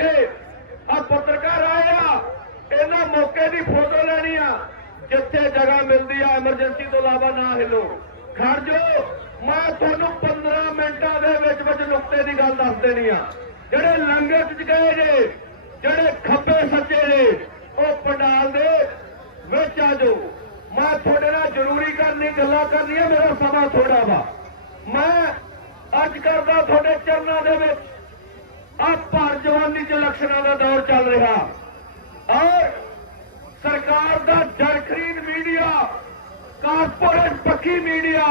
विखे आ पत्रकार आए इन्हां मौके की फोटो लैनी आ जिथे जगह मिलती है एमरजेंसी तो इलावा ना हिलो खड़ जो मैं तुहानूं 15 मिनटां दे विच नुकते की गल दस देनी आ जिहड़े लंगर च गए जे जिहड़े खब्बे सज्जे ने वो पंडाल दे विच आ जाओ मैं थोड़े नाल जरूरी करनी गल्लां करनी मेरा समा थोड़ा वा मैं अज करदा थोड़े चरणों दे विच आ भर जवानी च इलैक्शनां दा दौर चल रहा और सरकार दा जर खरीद मीडिया कारपोरेट पक्की मीडिया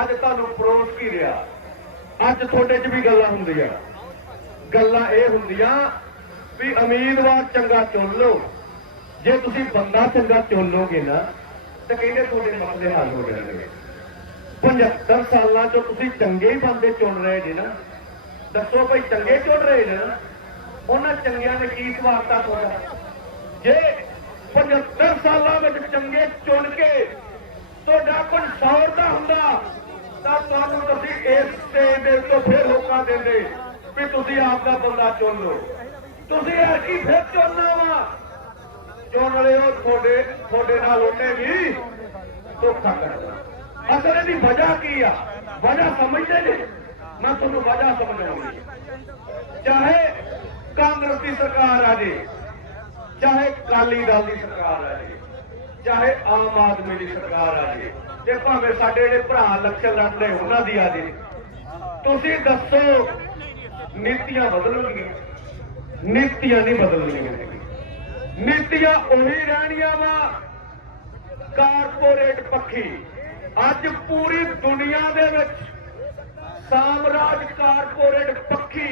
अज तुहानूं परोस की रहा अज थोड़े च भी गल्लां हुंदियां गल्लां ये हुंदियां भी उम्मीदवार चंगा चुन लो जे तुसीं बंदा चंगा चुन लोगे ना तो कहते थोड़े मसले हल हो जाएंगे 75 सालों चो तुसीं चंगे ही बंदे चुन रहे जी ना दसो भाई चंगे चुन रहे ने ना उन्होंने चंगिया ने की स्वार्था थोड़ा जे 75 सालों में चंगे चुन के तुहाडा कुछ सौरदा हुंदा तां तुहानूं तुसीं इस स्टेज दे तो फिर होका देंदे भी तुसीं आप दा बंदा चुन लो तुसीं ऐसी फिर चुनना वा चुन लिओ थोड़े नाल उन्हें भी धोखा करना असल इहदी वजह की आ वजह समझदे जे मैं तुहानूं वजह समझाऊंगी चाहे कांग्रेस की सरकार आ जाए चाहे अकाली दल की सरकार आ जाए चाहे आम आदमी की सरकार आ जाए ते भावें साडे जिहड़े भरा इलैक्शन लड़दे उन्हां दी आ जाए तुसीं दसो नीतियां बदलणगीਆਂ नीतियां नहीं बदलणगीਆਂ नीतियां उही रहणीਆਂ वा कारपोरेट पक्षी अज पूरी दुनिया दे विच साम्राज कारपोरेट पक्षी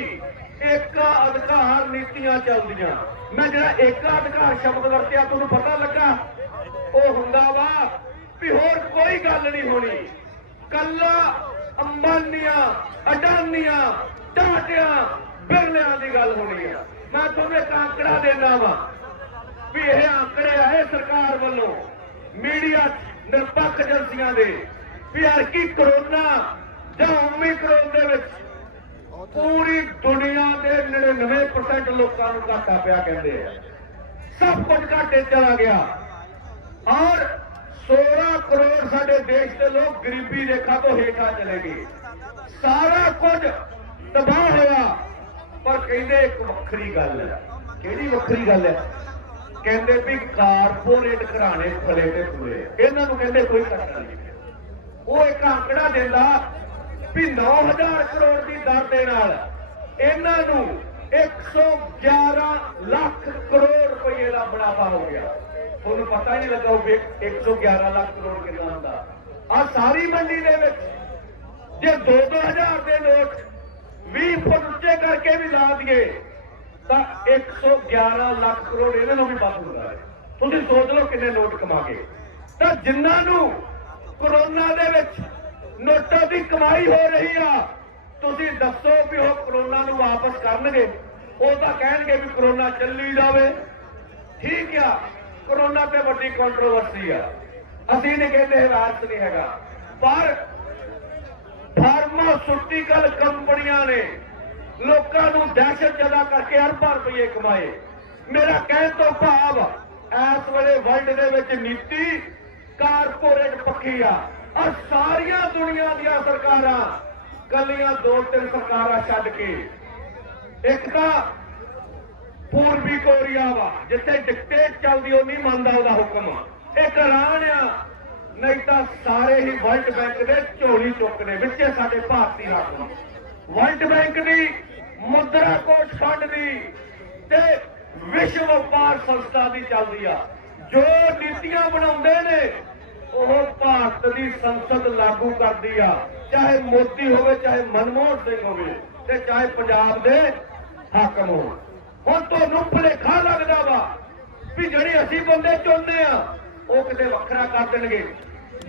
एक अधिकार नीतियां चलदियां मैं जरा एक अधिकार शब्द वरतिया तुहानूं पता लगा वो हुंदा वा भी होर कोई गल नहीं होनी कल्ला अंबानियां अडानियां टाटियां बिरलियां की गल होनी है मैं तुहानूं एक आंकड़ा देना वा भी यह आंकड़े आए सरकार वालों मीडिया निरपक्ष एजेंसियां दे भी अर्की करोना जां ओमिक्रॉन दे विच पूरी दुनिया के 99% लोगों को घाटा पिया कहते हैं सब कुछ घाटे चला गया और 16 करोड़ साडे देश के लोग गरीबी रेखा तो हेठा चले गए सारा कुछ तबाह होया पर कहते एक वक्री गल है किहड़ी वक्री गल है कहते भी कारपोरेट घराने फले ते फुले इन्हां नूं कहते कोई घाटा नहीं वो एक आंकड़ा देंदा भी 9000 करोड़ की दर के नाल इन्हां नूं 111 लाख करोड़ रुपये का मुनाफा हो गया तुहानूं पता ही नहीं लगा भी 111 लाख करोड़ कितना हुंदा आ सारी मंडी दे विच जे 2-2000 के नोट 20 फुट उच्चे करके भी ला दिए तो 111 लाख करोड़ इन्हां नूं भी बच हुंदा है तुसीं सोच लो किन्ने नोट कमा गए तां जिन्हां नूं कोरोना दे विच नोटां की कमाई हो रही है तुसीं दसो भी वो कोरोना नूं वापस करनगे वो तां कहणगे भी कोरोना चली जावे ठीक है कोरोना ते वड्डी कंट्रोवर्सी है असीं नहीं कहते हिदायत नहीं हैगा पर फार्मास्यूटिकल कंपनियां ने लोकां नूं दहशत पैदा करके अरबां रुपये कमाए मेरा कहण तो भाव इस वेले वर्ल्ड दे विच नीति कारपोरेट पक्की आ और सारिया दुनिया दियां सरकारां कलियां 2-3 सरकारां छड्ड के एक तां पूर्वी कोरिया वा जिथे डिक्टेट चलदी ओ नहीं मनदा ओहदा हुक्म एक ईरान आ नहीं तां सारे ही वर्ल्ड बैंक दे झोली चुकने विचे साडे भारती रकम वर्ल्ड बैंक दी मुद्रा कोष फंड दी ते विश्व व्यापार संस्था दी चलदी आ जो नीतियां बनाउंदे ने भारत की संसद लागू कर दी आ चाहे मोदी हो चाहे मनमोहन सिंह हो चाहे पंजाब के हाकम हो हुण तुहानूं भुलेखा लगदा वा भी जिहड़े असीं बंदे चुनने आ वो किते वखरा कर देणगे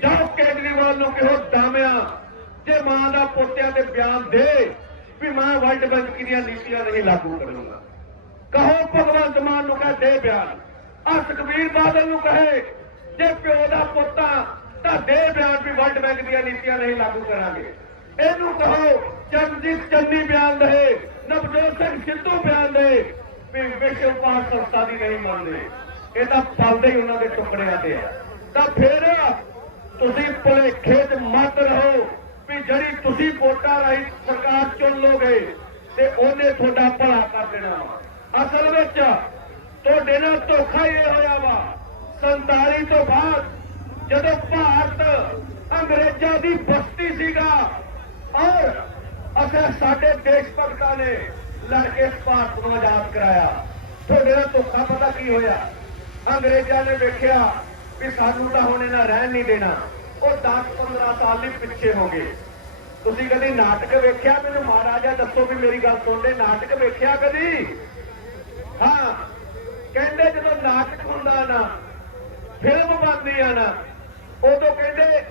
जाओ केजरीवाल नूं कहो दामिया जे मां दा पोतिया ते बयान दे भी मैं वर्ल्ड बैंक दी नीतियां नहीं लागू करूंगा कहो भगवंत मान नूं कह दे बयान आ सुखबीर बादल नूं कहे जे प्यो का पुत्ता तो दे बयान भी वर्ल्ड बैंक दी नीतियां नहीं लागू करांगे इनू कहो चरणजीत चन्नी बयान दे ਨਵਜੋਤ ਸਿੰਘ ਸਿੱਧੂ ਬਿਆਨ ਦੇ ਵੀ ਵਿਸ਼ਵ ਵਪਾਰ ਸੰਸਥਾ ਦੀ ਨਹੀਂ ਮੰਨਦੇ, ਇਹ ਤਾਂ ਪਲਦੇ ਹੀ ਉਹਨਾਂ ਦੇ ਟੁਕੜਿਆਂ ਤੇ ਆ। ਤਾਂ ਫਿਰ ਤੁਸੀਂ ਭੁਲੇਖੇ 'ਚ ਮਤ ਰਹੋ ਵੀ ਜਿਹੜੀ ਤੁਸੀਂ ਵੋਟਾਂ ਰਾਹੀਂ ਸਰਕਾਰ ਚੁਣ ਲੋਗੇ ਤੇ ਉਹਨੇ ਤੁਹਾਡਾ ਭਲਾ ਕਰ ਦੇਣਾ। ਅਸਲ ਵਿੱਚ ਤੁਹਾਡੇ ਨਾਲ ਧੋਖਾ ਹੀ ਹੋਇਆ ਵਾ। 47 ਤੋਂ ਬਾਅਦ ਜਦੋਂ ਭਾਰਤ ਅੰਗਰੇਜ਼ਾਂ ਦੀ ਬਸਤੀ ਸੀਗਾ ਔਰ ਸਾਡੇ ਦੇਸ਼ ਭਗਤਾਂ ਨੇ ਲੜ ਕੇ ਇਸ ਭਾਰਤ ਨੂੰ ਆਜ਼ਾਦ ਕਰਾਇਆ, ਤੁਹਾਡੇ ਨਾਲ ਧੋਖਾ ਪਤਾ ਕੀ ਹੋਇਆ? ਅੰਗਰੇਜ਼ਾਂ ਨੇ ਵੇਖਿਆ ਵੀ ਸਾਨੂੰ ਤਾਂ ਹੁਣ ਇਹਨਾਂ ਰਹਿਣ ਨਹੀਂ ਦੇਣਾ, ਉਹ 10-15 ਸਾਲ ਲਈ ਪਿੱਛੇ ਹੋ ਗਏ। ਤੁਸੀਂ ਕਦੀ ਨਾਟਕ ਵੇਖਿਆ? ਮੈਨੂੰ ਮਹਾਰਾਜਾ ਦੱਸੋ ਵੀ ਮੇਰੀ ਗੱਲ ਸੁਣਦੇ, ਨਾਟਕ ਵੇਖਿਆ ਕਦੀ? ਹਾਂ, ਕਹਿੰਦੇ ਜਦੋਂ ਨਾਟਕ ਹੁੰਦਾ ਨਾ, ਫਿਲਮ ਬਣਦੀ ਆ ਨਾ, ਉਦੋਂ ਕਹਿੰਦੇ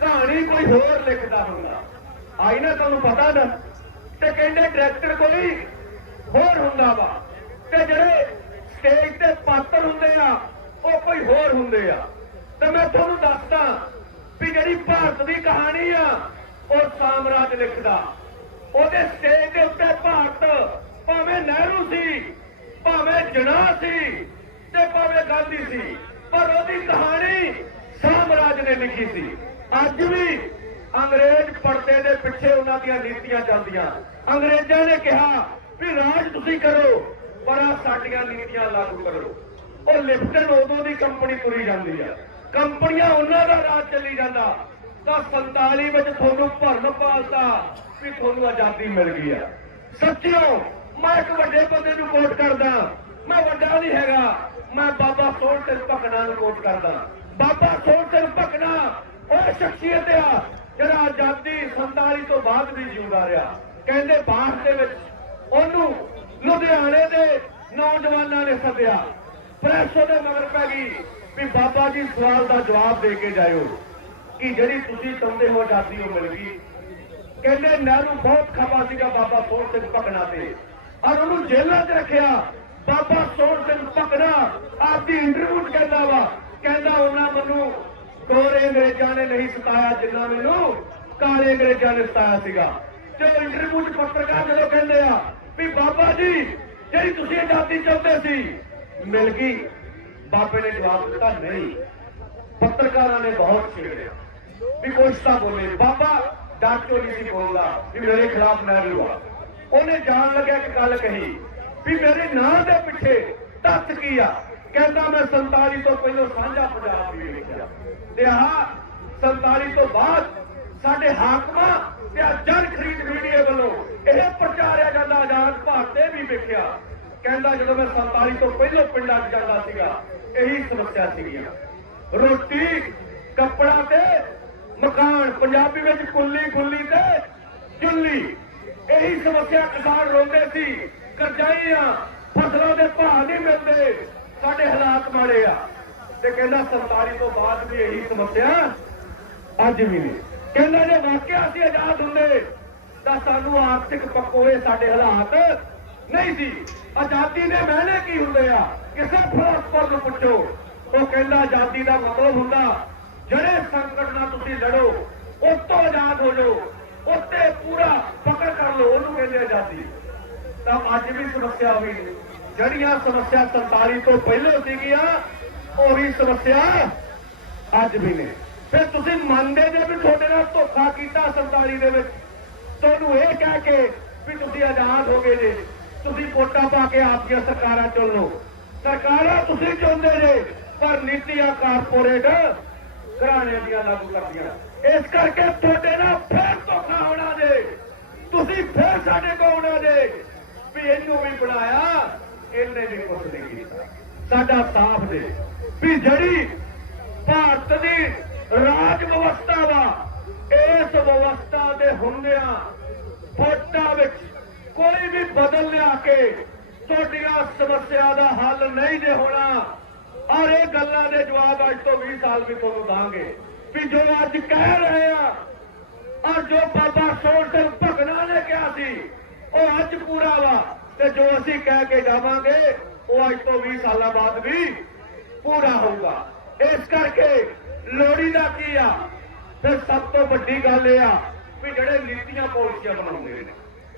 ਕਹਾਣੀ ਕੋਈ ਹੋਰ ਲਿਖਦਾ ਹੁੰਦਾ। ਆਈ ਨਾ ਤੁਹਾਨੂੰ ਪਤਾ ਨਾ? ਤੇ ਕਹਿੰਦੇ ਡਾਇਰੈਕਟਰ ਕੋਈ ਹੋਰ ਹੁੰਦਾ ਵਾ ਤੇ ਜਿਹੜੇ ਸਟੇਜ ਤੇ ਪਾਤਰ ਹੁੰਦੇ ਆ ਉਹ ਕੋਈ ਹੋਰ ਹੁੰਦੇ ਆ। ਤੇ ਮੈਂ ਤੁਹਾਨੂੰ ਦੱਸਦਾ ਵੀ ਜਿਹੜੀ ਭਾਰਤ ਦੀ ਕਹਾਣੀ ਆ ਉਹ ਸਾਮਰਾਜ ਲਿਖਦਾ। ਉਹਦੇ ਸਟੇਜ ਦੇ ਉੱਤੇ ਭਾਰਤ ਭਾਵੇਂ ਨਹਿਰੂ ਸੀ, ਭਾਵੇਂ ਜਿਨਾਹ ਸੀ ਤੇ ਭਾਵੇਂ ਗਾਂਧੀ ਸੀ, ਪਰ ਉਹਦੀ ਕਹਾਣੀ ਸਾਮਰਾਜ ਨੇ ਲਿਖੀ ਸੀ। ਅੱਜ ਵੀ ਅੰਗਰੇਜ਼ ਪਰਦੇ ਦੇ ਪਿੱਛੇ ਉਹਨਾਂ ਦੀਆਂ ਨੀਤੀਆਂ ਚੱਲਦੀਆਂ। ਅੰਗਰੇਜ਼ਾਂ ਨੇ ਕਿਹਾ ਵੀ ਰਾਜ ਤੁਸੀਂ ਕਰੋ ਪਰ ਸਾਡੀਆਂ ਨੀਤੀਆਂ ਲਾਗੂ ਕਰੋ। ਉਹ ਲਿਪਟਨ ਉਦੋਂ ਦੀ ਕੰਪਨੀ ਤੁਰੀ ਜਾਂਦੀ ਆ, ਕੰਪਨੀਆਂ ਉਹਨਾਂ ਦਾ ਰਾਜ ਚੱਲੀ ਜਾਂਦਾ। ਤਾਂ 47 ਵਿੱਚ ਤੁਹਾਨੂੰ ਭਰਨ ਪਾਲਤਾ ਵੀ ਤੁਹਾਨੂੰ ਆਜ਼ਾਦੀ ਮਿਲ ਗਈ ਆ। ਸੱਚਿਓ ਮੈਂ ਇੱਕ ਵੱਡੇ ਬੰਦੇ ਨੂੰ ਕੋਟ ਕਰਦਾ, ਮੈਂ ਵੱਡਾ ਨਹੀਂ ਹੈਗਾ, ਮੈਂ ਬਾਬਾ ਸੋਹਣ ਸਿੰਘ ਭਕਨਾ ਨੂੰ ਕੋਟ ਕਰਦਾ। ਬਾਬਾ ਸੋਹਣ ਸਿੰਘ ਭਕਨਾ ਉਹ ਸ਼ਖਸੀਅਤ ਆ ਜਿਹੜਾ ਆਜ਼ਾਦੀ 47 ਤੋਂ ਬਾਅਦ ਵੀ ਜਿਉਂਦਾ ਰਿਹਾ। ਕਹਿੰਦੇ ਬਾਹਰ ਦੇ ਵਿੱਚ ਉਹਨੂੰ ਲੁਧਿਆਣੇ ਦੇ ਨੌਜਵਾਨਾਂ ਨੇ ਸੱਦਿਆ, ਪ੍ਰੈਸ ਉਹਦੇ ਮਗਰ ਪੈ ਗਈ ਵੀ ਬਾਬਾ ਜੀ ਸਵਾਲ ਦਾ ਜਵਾਬ ਦੇ ਕੇ ਜਾਇਓ ਕਿ ਜਿਹੜੀ ਤੁਸੀਂ ਚਾਹੁੰਦੇ ਹੋ ਆਜ਼ਾਦੀ ਉਹ ਮਿਲ ਗਈ। ਕਹਿੰਦੇ ਨਹਿਰੂ ਬਹੁਤ ਖਪਾ ਸੀਗਾ ਬਾਬਾ ਸੋਹਣ ਸਿੰਘ ਭਕਨਾ ਤੇ ਔਰ ਉਹਨੂੰ ਜੇਲ੍ਹਾਂ 'ਚ ਰੱਖਿਆ। ਬਾਬਾ ਸੋਹਣ ਸਿੰਘ ਭਕਨਾ ਆਪਦੀ ਇੰਟਰਵਿਊ 'ਚ ਕਹਿੰਦਾ ਵਾ, ਕਹਿੰਦਾ ਉਹਨਾਂ ਮੈਨੂੰ ਗੋਰੇ ਅੰਗਰੇਜ਼ਾਂ ਨੇ ਨਹੀਂ ਸਤਾਇਆ ਜਿੰਨਾ ਮੈਨੂੰ ਕਾਲੇ ਅੰਗਰੇਜ਼ਾਂ ਨੇ ਸਤਾਇਆ ਸੀਗਾ। ਤੇ ਇੰਟਰਵਿਊ 'ਚ ਪੱਤਰਕਾਰ ਜਦੋਂ ਕਹਿੰਦੇ ਆ ਵੀ ਬਾਬਾ ਜੀ ਜਿਹੜੀ ਤੁਸੀਂ ਆਜ਼ਾਦੀ ਚਾਹੁੰਦੇ ਸੀ ਮਿਲ ਗਈ, ਬਾਬੇ ਨੇ ਜਵਾਬ ਦਿੱਤਾ ਨਹੀਂ। ਪੱਤਰਕਾਰਾਂ ਨੇ ਬਹੁਤ ਛੇੜਿਆ ਵੀ ਕੁਛ ਤਾਂ ਬੋਲੇ। ਬਾਬਾ ਡਾਕਟਰ ਨਹੀਂ ਸੀ ਬੋਲਦਾ ਵੀ ਮੇਰੇ ਖਿਲਾਫ ਨਹਿਰੂ ਆ। ਉਹਨੇ ਜਾਣ ਲੱਗਿਆ ਕਿ ਗੱਲ ਕਹੀ ਵੀ ਮੇਰੇ ਨਾਂ ਦੇ ਪਿੱਛੇ ਤੱਥ ਕੀ ਆ? ਕਹਿੰਦਾ ਮੈਂ 47 ਤੋਂ ਪਹਿਲਾਂ ਸਾਂਝਾ ਪੰਜਾਬ ਵੀ ਵੇਖਿਆ ਤੇ ਆਹ 47 ਤੋਂ ਬਾਅਦ ਸਾਡੇ ਹਾਕਮਾਂ ਤੇ ਜਨ ਖਰੀਦ ਮੀਡੀਆ ਵੱਲੋਂ ਇਹ ਪ੍ਰਚਾਰਿਆ ਜਾਂਦਾ ਆਜ਼ਾਦ ਭਾਰਤ ਤੇ ਵੀ ਵੇਖਿਆ। ਕਹਿੰਦਾ ਜਦੋਂ ਮੈਂ 47 ਤੋਂ ਪਹਿਲਾਂ ਪਿੰਡਾਂ 'ਚ ਜਾਂਦਾ ਸੀਗਾ ਇਹੀ ਸਮੱਸਿਆ ਸੀਗੀਆਂ, ਰੋਟੀ ਕੱਪੜਾ ਤੇ ਮਕਾਨ, ਪੰਜਾਬੀ ਵਿੱਚ ਕੁੱਲੀ ਗੁੱਲੀ ਤੇ ਚੁੱਲੀ, ਇਹੀ ਸਮੱਸਿਆ ਕਿਸਾਨ ਰੋਂਦੇ ਸੀ। ਕਰਜ਼ਾਈਆਂ ਫਸਲਾਂ ਦੇ ਭਾਅ ਨਹੀਂ ਮਿਲਦੇ, ਸਾਡੇ ਹਾਲਾਤ ਮਾੜੇ ਆ। ਤੇ ਕਹਿੰਦਾ 47 ਤੋਂ ਬਾਅਦ ਵੀ ਇਹੀ ਸਮੱਸਿਆ ਅੱਜ ਵੀ ਨੇ। ਕਹਿੰਦਾ ਜੇ ਵਾਕਿਆ ਅਸੀਂ ਆਜ਼ਾਦ ਹੁੰਦੇ ਤਾਂ ਸਾਨੂੰ ਆਰਥਿਕ ਪੱਖੋਂ ਸਾਡੇ ਹਾਲਾਤ ਨਹੀਂ ਸੀ। ਆਜ਼ਾਦੀ ਦੇ ਮਾਇਨੇ ਕੀ ਹੁੰਦੇ ਆ ਕਿਸੇ ਫਿਲਾਸਫਰ ਨੂੰ ਪੁੱਛੋ, ਉਹ ਕਹਿੰਦਾ ਆਜ਼ਾਦੀ ਦਾ ਮਤਲਬ ਹੁੰਦਾ ਜਿਹੜੇ ਸੰਕਟ ਨਾਲ ਤੁਸੀਂ ਲੜੋ ਉਸ ਤੋਂ ਆਜ਼ਾਦ ਹੋ ਜਾਓ, ਉੱਤੇ ਪੂਰਾ ਪਕੜ ਕਰ ਲਓ, ਉਹਨੂੰ ਕਹਿੰਦੇ ਆਜ਼ਾਦੀ। ਤਾਂ ਅੱਜ ਵੀ ਸਮੱਸਿਆ ਹੋਈ, ਜਿਹੜੀਆਂ ਸਮੱਸਿਆ 47 ਤੋਂ ਪਹਿਲਾਂ ਸੀਗੀਆਂ ਉਹੀ ਸਮੱਸਿਆ ਅੱਜ ਵੀ ਨੇ। ਫਿਰ ਤੁਸੀਂ ਮੰਨਦੇ ਜੇ ਵੀ ਤੁਹਾਡੇ ਨਾਲ ਧੋਖਾ ਕੀਤਾ 47 ਦੇ ਵਿੱਚ, ਤੁਹਾਨੂੰ ਇਹ ਕਹਿ ਕੇ ਵੀ ਤੁਸੀਂ ਆਜ਼ਾਦ ਹੋ ਗਏ ਜੇ, ਤੁਸੀਂ ਵੋਟਾਂ ਪਾ ਕੇ ਆਪਦੀਆਂ ਸਰਕਾਰਾਂ ਚੁਣ ਲਓ। ਸਰਕਾਰਾਂ ਤੁਸੀਂ ਚਾਹੁੰਦੇ ਜੇ ਪਰ ਨੀਤੀਆਂ ਕਾਰਪੋਰੇਟ ਘਰਾਣੇ ਦੀਆਂ ਲਾਗੂ ਕਰਦੀਆਂ। ਇਸ ਕਰਕੇ ਤੁਹਾਡੇ ਨਾਲ ਫਿਰ ਧੋਖਾ ਹੋਣਾ ਜੇ, ਤੁਸੀਂ ਫਿਰ ਸਾਡੇ ਕੋਲ ਆਉਣਾ ਜੇ ਵੀ ਇਹਨੂੰ ਵੀ ਬਣਾਇਆ ਇਹਨੇ ਵੀ ਕੁਝ ਨਹੀਂ ਕੀਤਾ। ਸਾਡਾ ਸਾਫ ਦੇ ਵੀ ਜਿਹੜੀ ਭਾਰਤ ਦੀ ਰਾਜ ਵਿਵਸਥਾ ਵਾ, ਇਸ ਵਿਵਸਥਾ ਦੇ ਹੁੰਦਿਆਂ ਵੋਟਾਂ ਵਿੱਚ ਕੋਈ ਵੀ ਬਦਲ ਲਿਆ ਕੇ ਤੁਹਾਡੀਆਂ ਸਮੱਸਿਆ ਦਾ ਹੱਲ ਨਹੀਂ ਜੇ ਹੋਣਾ। ਔਰ ਇਹ ਗੱਲਾਂ ਦੇ ਜਵਾਬ ਅੱਜ ਤੋਂ 20 ਸਾਲ ਵੀ ਤੁਹਾਨੂੰ ਦਾਂਗੇ ਵੀ ਜੋ ਅੱਜ ਕਹਿ ਰਹੇ ਆ ਔਰ ਜੋ ਬਾਬਾ ਸੋਹਣ ਸਿੰਘ ਭਕਨਾ ਨੇ ਕਿਹਾ ਸੀ ਉਹ ਅੱਜ ਪੂਰਾ ਵਾ, ਤੇ ਜੋ ਅਸੀਂ ਕਹਿ ਕੇ ਜਾਵਾਂਗੇ ਉਹ ਅੱਜ ਤੋਂ 20 ਸਾਲਾਂ ਬਾਅਦ ਵੀ ਪੂਰਾ ਹੋਊਗਾ। ਇਸ ਕਰਕੇ ਲੋੜੀ ਦਾ ਕੀ ਆ? ਫਿਰ ਸਭ ਤੋਂ ਵੱਡੀ ਗੱਲ ਇਹ ਆ ਵੀ ਜਿਹੜੇ ਨੀਤੀਆਂ ਪਾਲਿਸੀਆਂ ਬਣਾਉਂਦੇ ਨੇ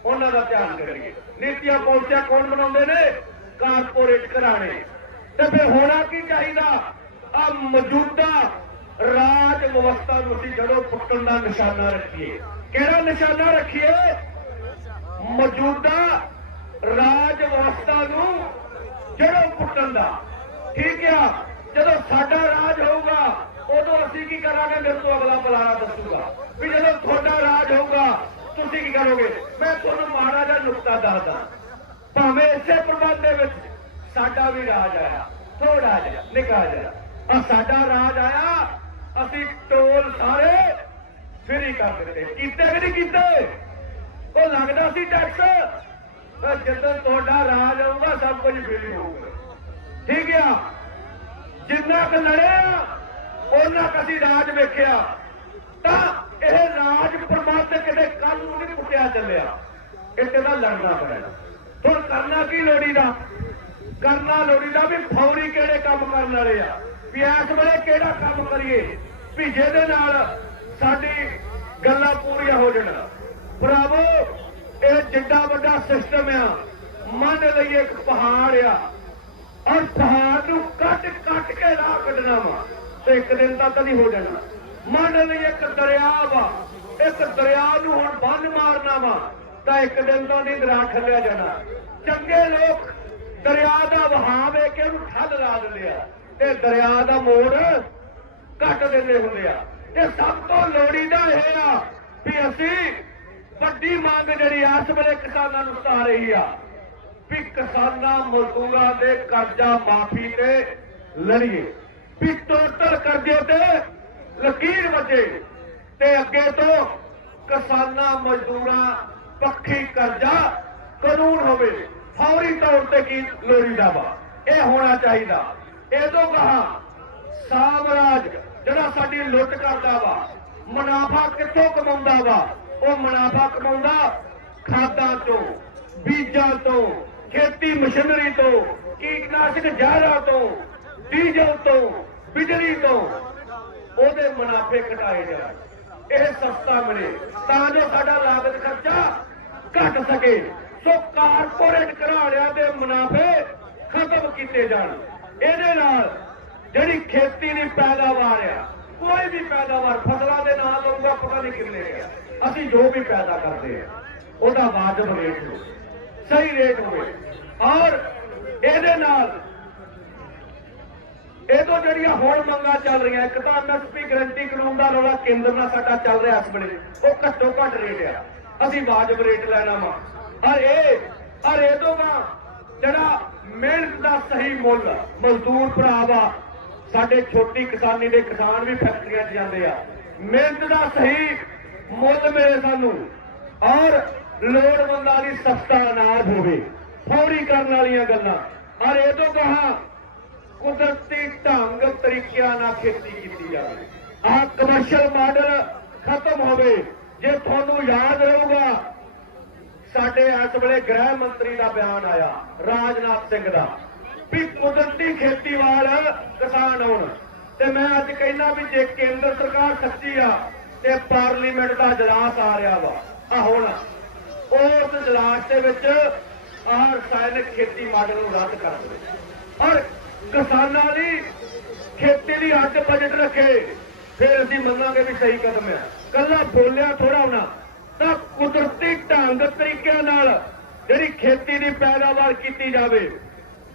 ਉਹਨਾਂ ਦਾ ਧਿਆਨ ਕਰੀਏ। ਨੀਤੀਆਂ ਪਾਲਿਸੀਆਂ ਕੌਣ ਬਣਾਉਂਦੇ ਨੇ? ਕਾਰਪੋਰੇਟ ਘਰਾਣੇ। ਤੇ ਫਿਰ ਹੋਣਾ ਕੀ ਚਾਹੀਦਾ? ਆ ਮੌਜੂਦਾ ਰਾਜ ਵਿਵਸਥਾ ਨੂੰ ਅਸੀਂ ਜਦੋਂ ਪੁੱਟਣ ਦਾ ਨਿਸ਼ਾਨਾ ਰੱਖੀਏ। ਕਿਹੜਾ ਨਿਸ਼ਾਨਾ ਰੱਖੀਏ? ਮੌਜੂਦਾ ਰਾਜ ਵਿਵਸਥਾ ਨੂੰ ਜਦੋਂ ਪੁੱਟਣ ਦਾ। ਠੀਕ ਆ, ਜਦੋਂ ਸਾਡਾ ਰਾਜ ਹੋਊਗਾ ਉਦੋਂ ਅਸੀਂ ਕੀ ਕਰਾਂਗੇ? ਮੇਰੇ ਤੋਂ ਅਗਲਾ ਬੁਲਾਰਾ ਦੱਸੂਗਾ ਵੀ ਜਦੋਂ ਤੁਹਾਡਾ ਰਾਜ ਹੋਊਗਾ ਤੁਸੀਂ ਕੀ ਕਰੋਗੇ। ਮੈਂ ਤੁਹਾਨੂੰ ਮਾੜਾ ਜਿਹਾ ਨੁਕਤਾ ਦੱਸਦਾ। ਭਾਵੇਂ ਇਸੇ ਪ੍ਰਬੰਧ ਦੇ ਵਿੱਚ ਸਾਡਾ ਵੀ ਰਾਜ ਆਇਆ, ਥੋੜਾ ਜਿਹਾ ਨਿੱਕਾ ਜਿਹਾ। ਆ ਸਾਡਾ ਰਾਜ ਆਇਆ, ਅਸੀਂ ਟੋਲ ਸਾਰੇ ਫ੍ਰੀ ਕਰ ਦਿੱਤੇ। ਕੀਤੇ ਕਿ ਨਹੀਂ ਕੀਤੇ? ਉਹ ਲੱਗਦਾ ਸੀ ਟੈਕਸ। ਜਦੋਂ ਤੁਹਾਡਾ ਰਾਜ ਆਊਗਾ ਸਭ ਕੁਝ ਫ੍ਰੀ ਹੋਊਗਾ। ਠੀਕ ਆ, ਜਿੰਨਾ ਕੁ ਲੜਿਆ ਉਹਨਾਂ ਕੁ ਅਸੀਂ ਰਾਜ ਵੇਖਿਆ। ਤਾਂ ਇਹ ਰਾਜ ਪ੍ਰਬੰਧ ਕਿਤੇ ਕੱਲ ਨੂੰ ਨਹੀਂ ਪੁੱਟਿਆ ਚੱਲਿਆ, ਇੱਥੇ ਤਾਂ ਲੜਨਾ ਪੈਣਾ। ਹੁਣ ਕਰਨਾ ਕੀ ਲੋੜੀਦਾ? ਕਰਨਾ ਲੋੜੀਦਾ ਵੀ ਫੌਰੀ ਕਿਹੜੇ ਕੰਮ ਕਰਨ ਵਾਲੇ ਆ, ਵੀ ਇਸ ਵੇਲੇ ਕਿਹੜਾ ਕੰਮ ਕਰੀਏ ਵੀ ਜਿਹਦੇ ਨਾਲ ਸਾਡੀ ਗੱਲਾਂ ਪੂਰੀਆਂ ਹੋ ਜਾਣ। ਭਰਾਵੋ, ਇਹ ਜਿੱਡਾ ਵੱਡਾ ਸਿਸਟਮ ਆ, ਮੰਨ ਲਈਏ ਇੱਕ ਪਹਾੜ ਆ, ਔਰ ਪਹਾੜ ਨੂੰ ਕੱਟ ਕੇ ਰਾਹ ਕੱਢਣਾ ਵਾ ਤੇ ਇੱਕ ਦਿਨ ਤੱਕ ਨਹੀਂ ਹੋ ਜਾਣਾ। ਮੰਨ ਲਈਏ ਇੱਕ ਦਰਿਆ ਵਾ, ਇੱਕ ਦਰਿਆ ਨੂੰ ਹੁਣ ਬੰਨ ਮਾਰਨਾ ਵਾ ਤਾਂ ਇੱਕ ਦਿਨ ਤੋਂ ਨਹੀਂ ਦਰਿਆ ਠੱਲਿਆ ਜਾਣਾ। ਚੰਗੇ ਲੋਕ ਦਰਿਆ ਦਾ ਵਹਾਅ ਵੇਖ ਕੇ ਉਹਨੂੰ ਠੱਲ ਲਾ ਦਿੰਦੇ ਆ ਤੇ ਦਰਿਆ ਦਾ ਮੋੜ ਘੱਟ ਦਿੰਦੇ ਹੁੰਦੇ ਆ। ਤੇ ਸਭ ਤੋਂ ਲੋੜੀਦਾ ਇਹ ਆ ਵੀ ਅਸੀਂ ਵੱਡੀ ਮੰਗ ਜਿਹੜੀ ਇਸ ਵੇਲੇ ਕਿਸਾਨਾਂ ਨੂੰ ਸਤਾ ਰਹੀ ਆ ਵੀ ਕਿਸਾਨਾਂ ਮਜ਼ਦੂਰਾਂ ਦੇ ਕਰਜ਼ਾ ਮਾਫੀ ਤੇ ਲੜੀਏ, ਵੀ ਟੋਟਲ ਕਰਜ਼ੇ ਤੇ ਲਕੀਰ ਵੱਜੇ ਤੇ ਅੱਗੇ ਤੋਂ ਕਿਸਾਨਾਂ ਮਜ਼ਦੂਰਾਂ ਪੱਖੀ ਕਰਜ਼ਾ ਕਾਨੂੰਨ ਹੋਵੇ। ਫੌਰੀ ਤੌਰ ਤੇ ਕੀ ਲੋੜੀਦਾ ਵਾ, ਇਹ ਹੋਣਾ ਚਾਹੀਦਾ। ਇਹਦੋਂ ਕਹਾ ਸਾਮਰਾਜ ਜਿਹੜਾ ਸਾਡੀ ਲੁੱਟ ਕਰਦਾ ਵਾ, ਮੁਨਾਫਾ ਕਿੱਥੋਂ ਕਮਾਉਂਦਾ ਵਾ? ਉਹ ਮੁਨਾਫਾ ਕਮਾਉਂਦਾ ਖਾਦਾਂ ਤੋਂ, ਬੀਜਾਂ ਤੋਂ, ਖੇਤੀ ਮਸ਼ੀਨਰੀ ਤੋਂ, ਕੀਟਨਾਸ਼ਕ ਜ਼ਹਿਰਾਂ ਤੋਂ, ਡੀਜ਼ਲ ਤੋਂ, ਬਿਜਲੀ ਤੋਂ। ਉਹਦੇ ਮੁਨਾਫੇ ਘਟਾਏ ਜਾਣ, ਇਹ ਸਸਤਾ ਮਿਲੇ ਤਾਂ ਜੋ ਸਾਡਾ ਲਾਗਤ ਖਰਚਾ ਘਟ ਸਕੇ। ਸੋ ਕਾਰਪੋਰੇਟ ਘਰਾਣਿਆਂ ਦੇ ਮੁਨਾਫੇ ਖਤਮ ਕੀਤੇ ਜਾਣ। ਇਹਦੇ ਨਾਲ ਜਿਹੜੀ ਖੇਤੀ ਦੀ ਪੈਦਾਵਾਰ ਆ, ਕੋਈ ਵੀ ਪੈਦਾਵਾਰ ਫਸਲਾਂ ਦੇ ਨਾਲ ਲਊਗਾ ਪਤਾ ਨਹੀਂ ਕਿੰਨੇ ਆ, ਅਸੀਂ ਜੋ ਵੀ ਪੈਦਾ ਕਰਦੇ ਆ ਉਹਦਾ ਵਾਜਬ ਰੇਟ ਹੋਵੇ, ਸਹੀ ਰੇਟ ਹੋਵੇ। ਔਰ ਇਹਦੇ ਨਾਲ ਇਹ ਤੋਂ ਜਿਹੜੀਆਂ ਹੁਣ ਮੰਗਾਂ ਚੱਲ ਰਹੀਆਂ, ਇੱਕ ਤਾਂ ਐਮਐਸਪੀ ਗਰੰਟੀ ਕਾਨੂੰਨ ਦਾ ਰੌਲਾ ਕੇਂਦਰ ਨਾਲ ਸਾਡਾ ਚੱਲ ਰਿਹਾ ਇਸ ਵੇਲੇ, ਉਹ ਘੱਟੋ ਘੱਟ ਰੇਟ ਆ, ਅਸੀਂ ਵਾਜਬ ਰੇਟ ਲੈਣਾ ਵਾ। ਔਰ ਇਹ ਤੋਂ ਜਿਹੜਾ ਮਿਹਨਤ ਦਾ ਸਹੀ ਮੁੱਲ, ਮਜ਼ਦੂਰ ਭਰਾ ਵਾ ਸਾਡੇ, ਛੋਟੀ ਕਿਸਾਨੀ ਦੇ ਕਿਸਾਨ ਵੀ ਫੈਕਟਰੀਆਂ 'ਚ ਜਾਂਦੇ ਆ, ਮਿਹਨਤ ਦਾ ਸਹੀ ਮੁੱਲ ਮਿਲੇ ਸਾਨੂੰ। ਔਰ ਲੋੜਵੰਦਾਂ ਦੀ ਸਸਤਾ ਅਨਾਜ ਹੋਵੇ, ਫੌਰੀ ਕਰਨ ਵਾਲੀਆਂ ਗੱਲਾਂ। ਔਰ ਇਹ ਤੋਂ ਕੁਦਰਤੀ ਢੰਗ ਤਰੀਕਿਆਂ ਨਾਲ ਖੇਤੀ ਕੀਤੀ ਜਾਵੇ। ਆਹ ਕਮਰਸ਼ੀਅਲ ਮਾਡਲ ਖਤਮ ਹੋਵੇ। ਜੇ ਤੁਹਾਨੂੰ ਯਾਦ ਰਹੂਗਾ ਸਾਡੇ ਇਸ ਵੇਲੇ ਗ੍ਰਹਿ ਮੰਤਰੀ ਦਾ ਬਿਆਨ ਆਇਆ ਰਾਜਨਾਥ ਸਿੰਘ ਦਾ ਵੀ ਕੁਦਰਤੀ ਖੇਤੀ ਵਾਲ ਕਿਸਾਨ ਹੋਣ। ਤੇ ਮੈਂ ਅੱਜ ਕਹਿੰਦਾ ਵੀ ਜੇ ਕੇਂਦਰ ਸਰਕਾਰ ਸੱਚੀ ਆ ਤੇ ਪਾਰਲੀਮੈਂਟ ਦਾ ਇਜਲਾਸ ਆ ਰਿਹਾ ਵਾ, ਆ ਹੁਣ ਉਸ ਇਜਲਾਸ ਦੇ ਵਿੱਚ ਆਹ ਰਸਾਇਣਕ ਖੇਤੀ ਮਾਡਲ ਨੂੰ ਰੱਦ ਕਰ ਦੇਵੇ ਔਰ ਕਿਸਾਨਾਂ ਦੀ ਖੇਤੀ ਦੀ ਅੱਡ ਬਜਟ ਰੱਖੇ, ਫਿਰ ਅਸੀਂ ਮੰਨਾਂਗੇ ਵੀ ਸਹੀ ਕਦਮ ਹੈ। ਕੱਲਾ ਬੋਲਿਆ ਥੋੜਾ ਹੋਣਾ। ਤਾਂ ਕੁਦਰਤੀ ਢੰਗ ਤਰੀਕਿਆਂ ਨਾਲ ਜਿਹੜੀ ਖੇਤੀ ਦੀ ਪੈਦਾਵਾਰ ਕੀਤੀ ਜਾਵੇ।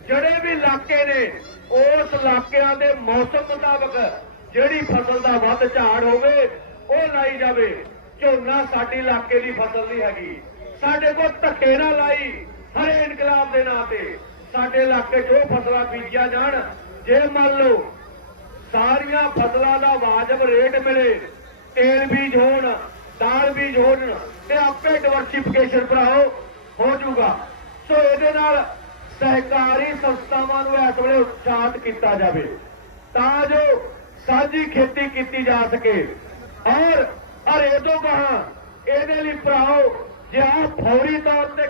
ਜਿਹੜੇ ਵੀ ਇਲਾਕੇ ਨੇ ਉਸ ਇਲਾਕਿਆਂ ਦੇ ਮੌਸਮ ਮੁਤਾਬਕ ਜਿਹੜੀ ਫਸਲ ਦਾ ਵੱਧ ਝਾੜ ਹੋਵੇ ਉਹ ਲਾਈ ਜਾਵੇ। ਝੋਨਾ ਸਾਡੇ ਇਲਾਕੇ ਦੀ ਫਸਲ ਨਹੀਂ ਹੈਗੀ, ਸਾਡੇ ਕੋਲ ਧੱਕੇ ਨਾਲ ਲਾਈ ਹਰੇ ਇਨਕਲਾਬ ਦੇ ਨਾਂ ਤੇ ਸਾਡੇ ਇਲਾਕੇ 'ਚ ਉਹ ਫਸਲਾਂ ਬੀਜੀਆਂ ਜਾਣ। ਜੇ ਮੰਨ ਲਓ ਸਾਰੀਆਂ ਫਸਲਾਂ ਦਾ ਵਾਜਬ ਰੇਟ ਮਿਲੇ, ਤੇਲ ਬੀਜ ਹੋਣ, ਦਾਲ ਬੀਜ ਹੋਣ, ਤੇ ਆਪੇ ਡਿਵਰਸਿਫਿਕੇਸ਼ਨ ਭਰਾਓ ਹੋ ਜਾਊਗਾ। ਸੋ ਇਹਦੇ ਨਾਲ ਸਹਿਕਾਰੀ ਸੰਸਥਾਵਾਂ ਨੂੰ ਇਸ ਵੇਲੇ ਉਤਸ਼ਾਹਿਤ ਕੀਤਾ ਜਾਵੇ ਤਾਂ ਜੋ ਸਾਂਝੀ ਖੇਤੀ ਕੀਤੀ ਜਾ ਸਕੇ। ਔਰ ਇਹ ਤੋਂ ਕਹਾ ਇਹਦੇ ਲਈ ਭਰਾਓ ਜੇ ਆਹ ਫੌਰੀ ਤੌਰ ਤੇ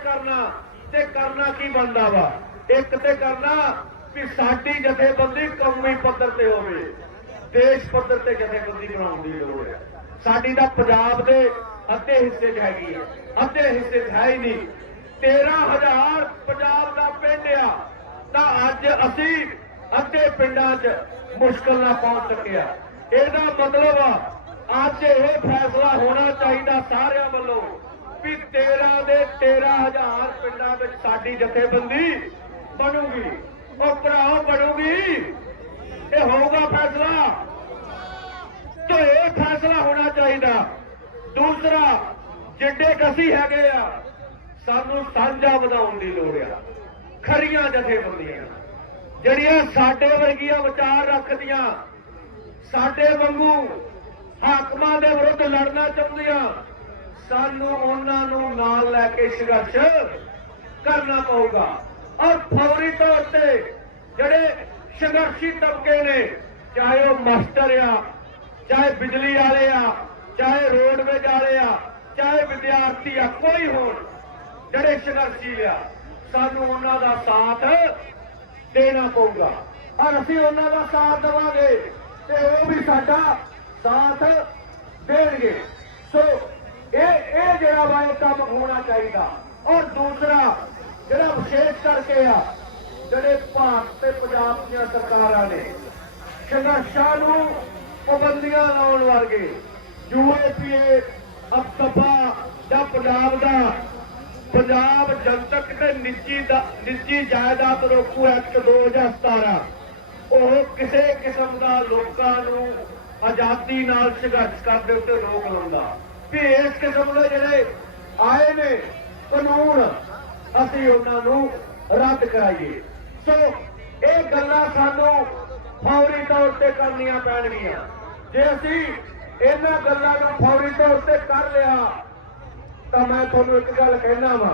ਕਰਨਾ ਕੀ ਬਣਦਾ ਵਾ? ਇੱਕ ਤੇ ਕਰਨਾ ਵੀ ਸਾਡੀ ਜਥੇਬੰਦੀ ਕੌਮੀ ਪੱਧਰ ਤੇ ਹੋਵੇ, ਦੇਸ਼ ਪੱਧਰ ਤੇ ਜਥੇਬੰਦੀ ਬਣਾਉਣ ਦੀ ਲੋੜ ਹੈ। ਸਾਡੀ ਤਾਂ ਪੰਜਾਬ ਦੇ अद्धे हिस्से च हैगी है, अद्धे हिस्से च है ही नहीं। 13,000 पंजाब का पिंड आ तां अज असीं अद्धे पिंडां च मुश्किल नाल पहुंच सके। ਇਹਦਾ मतलब ਅੱਜ ਇਹ फैसला होना चाहिए सारिਆਂ ਵੱਲੋਂ भी 13 ਦੇ 13,000 ਪਿੰਡਾਂ ਵਿੱਚ ਸਾਡੀ ਜਥੇਬੰਦੀ ਬਣੂਗੀ। ਉਹ ਭਰਾਓ ਬਣੂਗੀ, ਇਹ ਹੋਊਗਾ फैसला। तो ये फैसला होना चाहिए। दूसरा, जिड्डे कसी है सानू साझा बनाने की लोड़ आ। खरियां जथेबंदियां जड़ियां साडे वर्गियां विचार रखदियां, साडे वांगू हाकमां दे विरुद्ध लड़ना चाहुंदियां, सानू उन्हां नूं नाल लैके संघर्ष करना पऊगा। और फौरी तौर ते जिहड़े संघर्षी तबके ने, चाहे वह मास्टर आ, चाहे बिजली वाले आ, चाहे रोडवेज वाले आ, चाहे विद्यार्थी आ, कोई होण जिहड़े संघर्षी आ, सानू उन्हां दा साथ देना पऊगा। और असीं उन्हां दा साथ देवांगे ते वो भी साडा साथ देणगे। सो ये जिहड़ा वा इह काम होना चाहिए। और दूसरा जिहड़ा विशेष करके आ, जिहड़े भारत ते पंजाब दीआं सरकारां ने संघर्षां नूं पाबंदियां लाउण वर्गे यूएपीए अफसफा जां पंजाब जनतक ते निजी जायदाद रोकू एक्ट 2017 ਉਹ ਕਿਸੇ किस्म का लोगों ਨੂੰ आजादी नाल संघर्ष करने उत्ते रोक लाउंदा भी इस किस्म के जिहड़े आए ने कानून असीं उन्हां नूं रद्द कराइए। सो ये गल्लां सानूं फौरी तौर ते करनियां पैणगीਆਂ। जे असीं इन्हां गल्लां नूं फौरी तौर ते कर लिया तो मैं तुहानूं एक गल कहना वा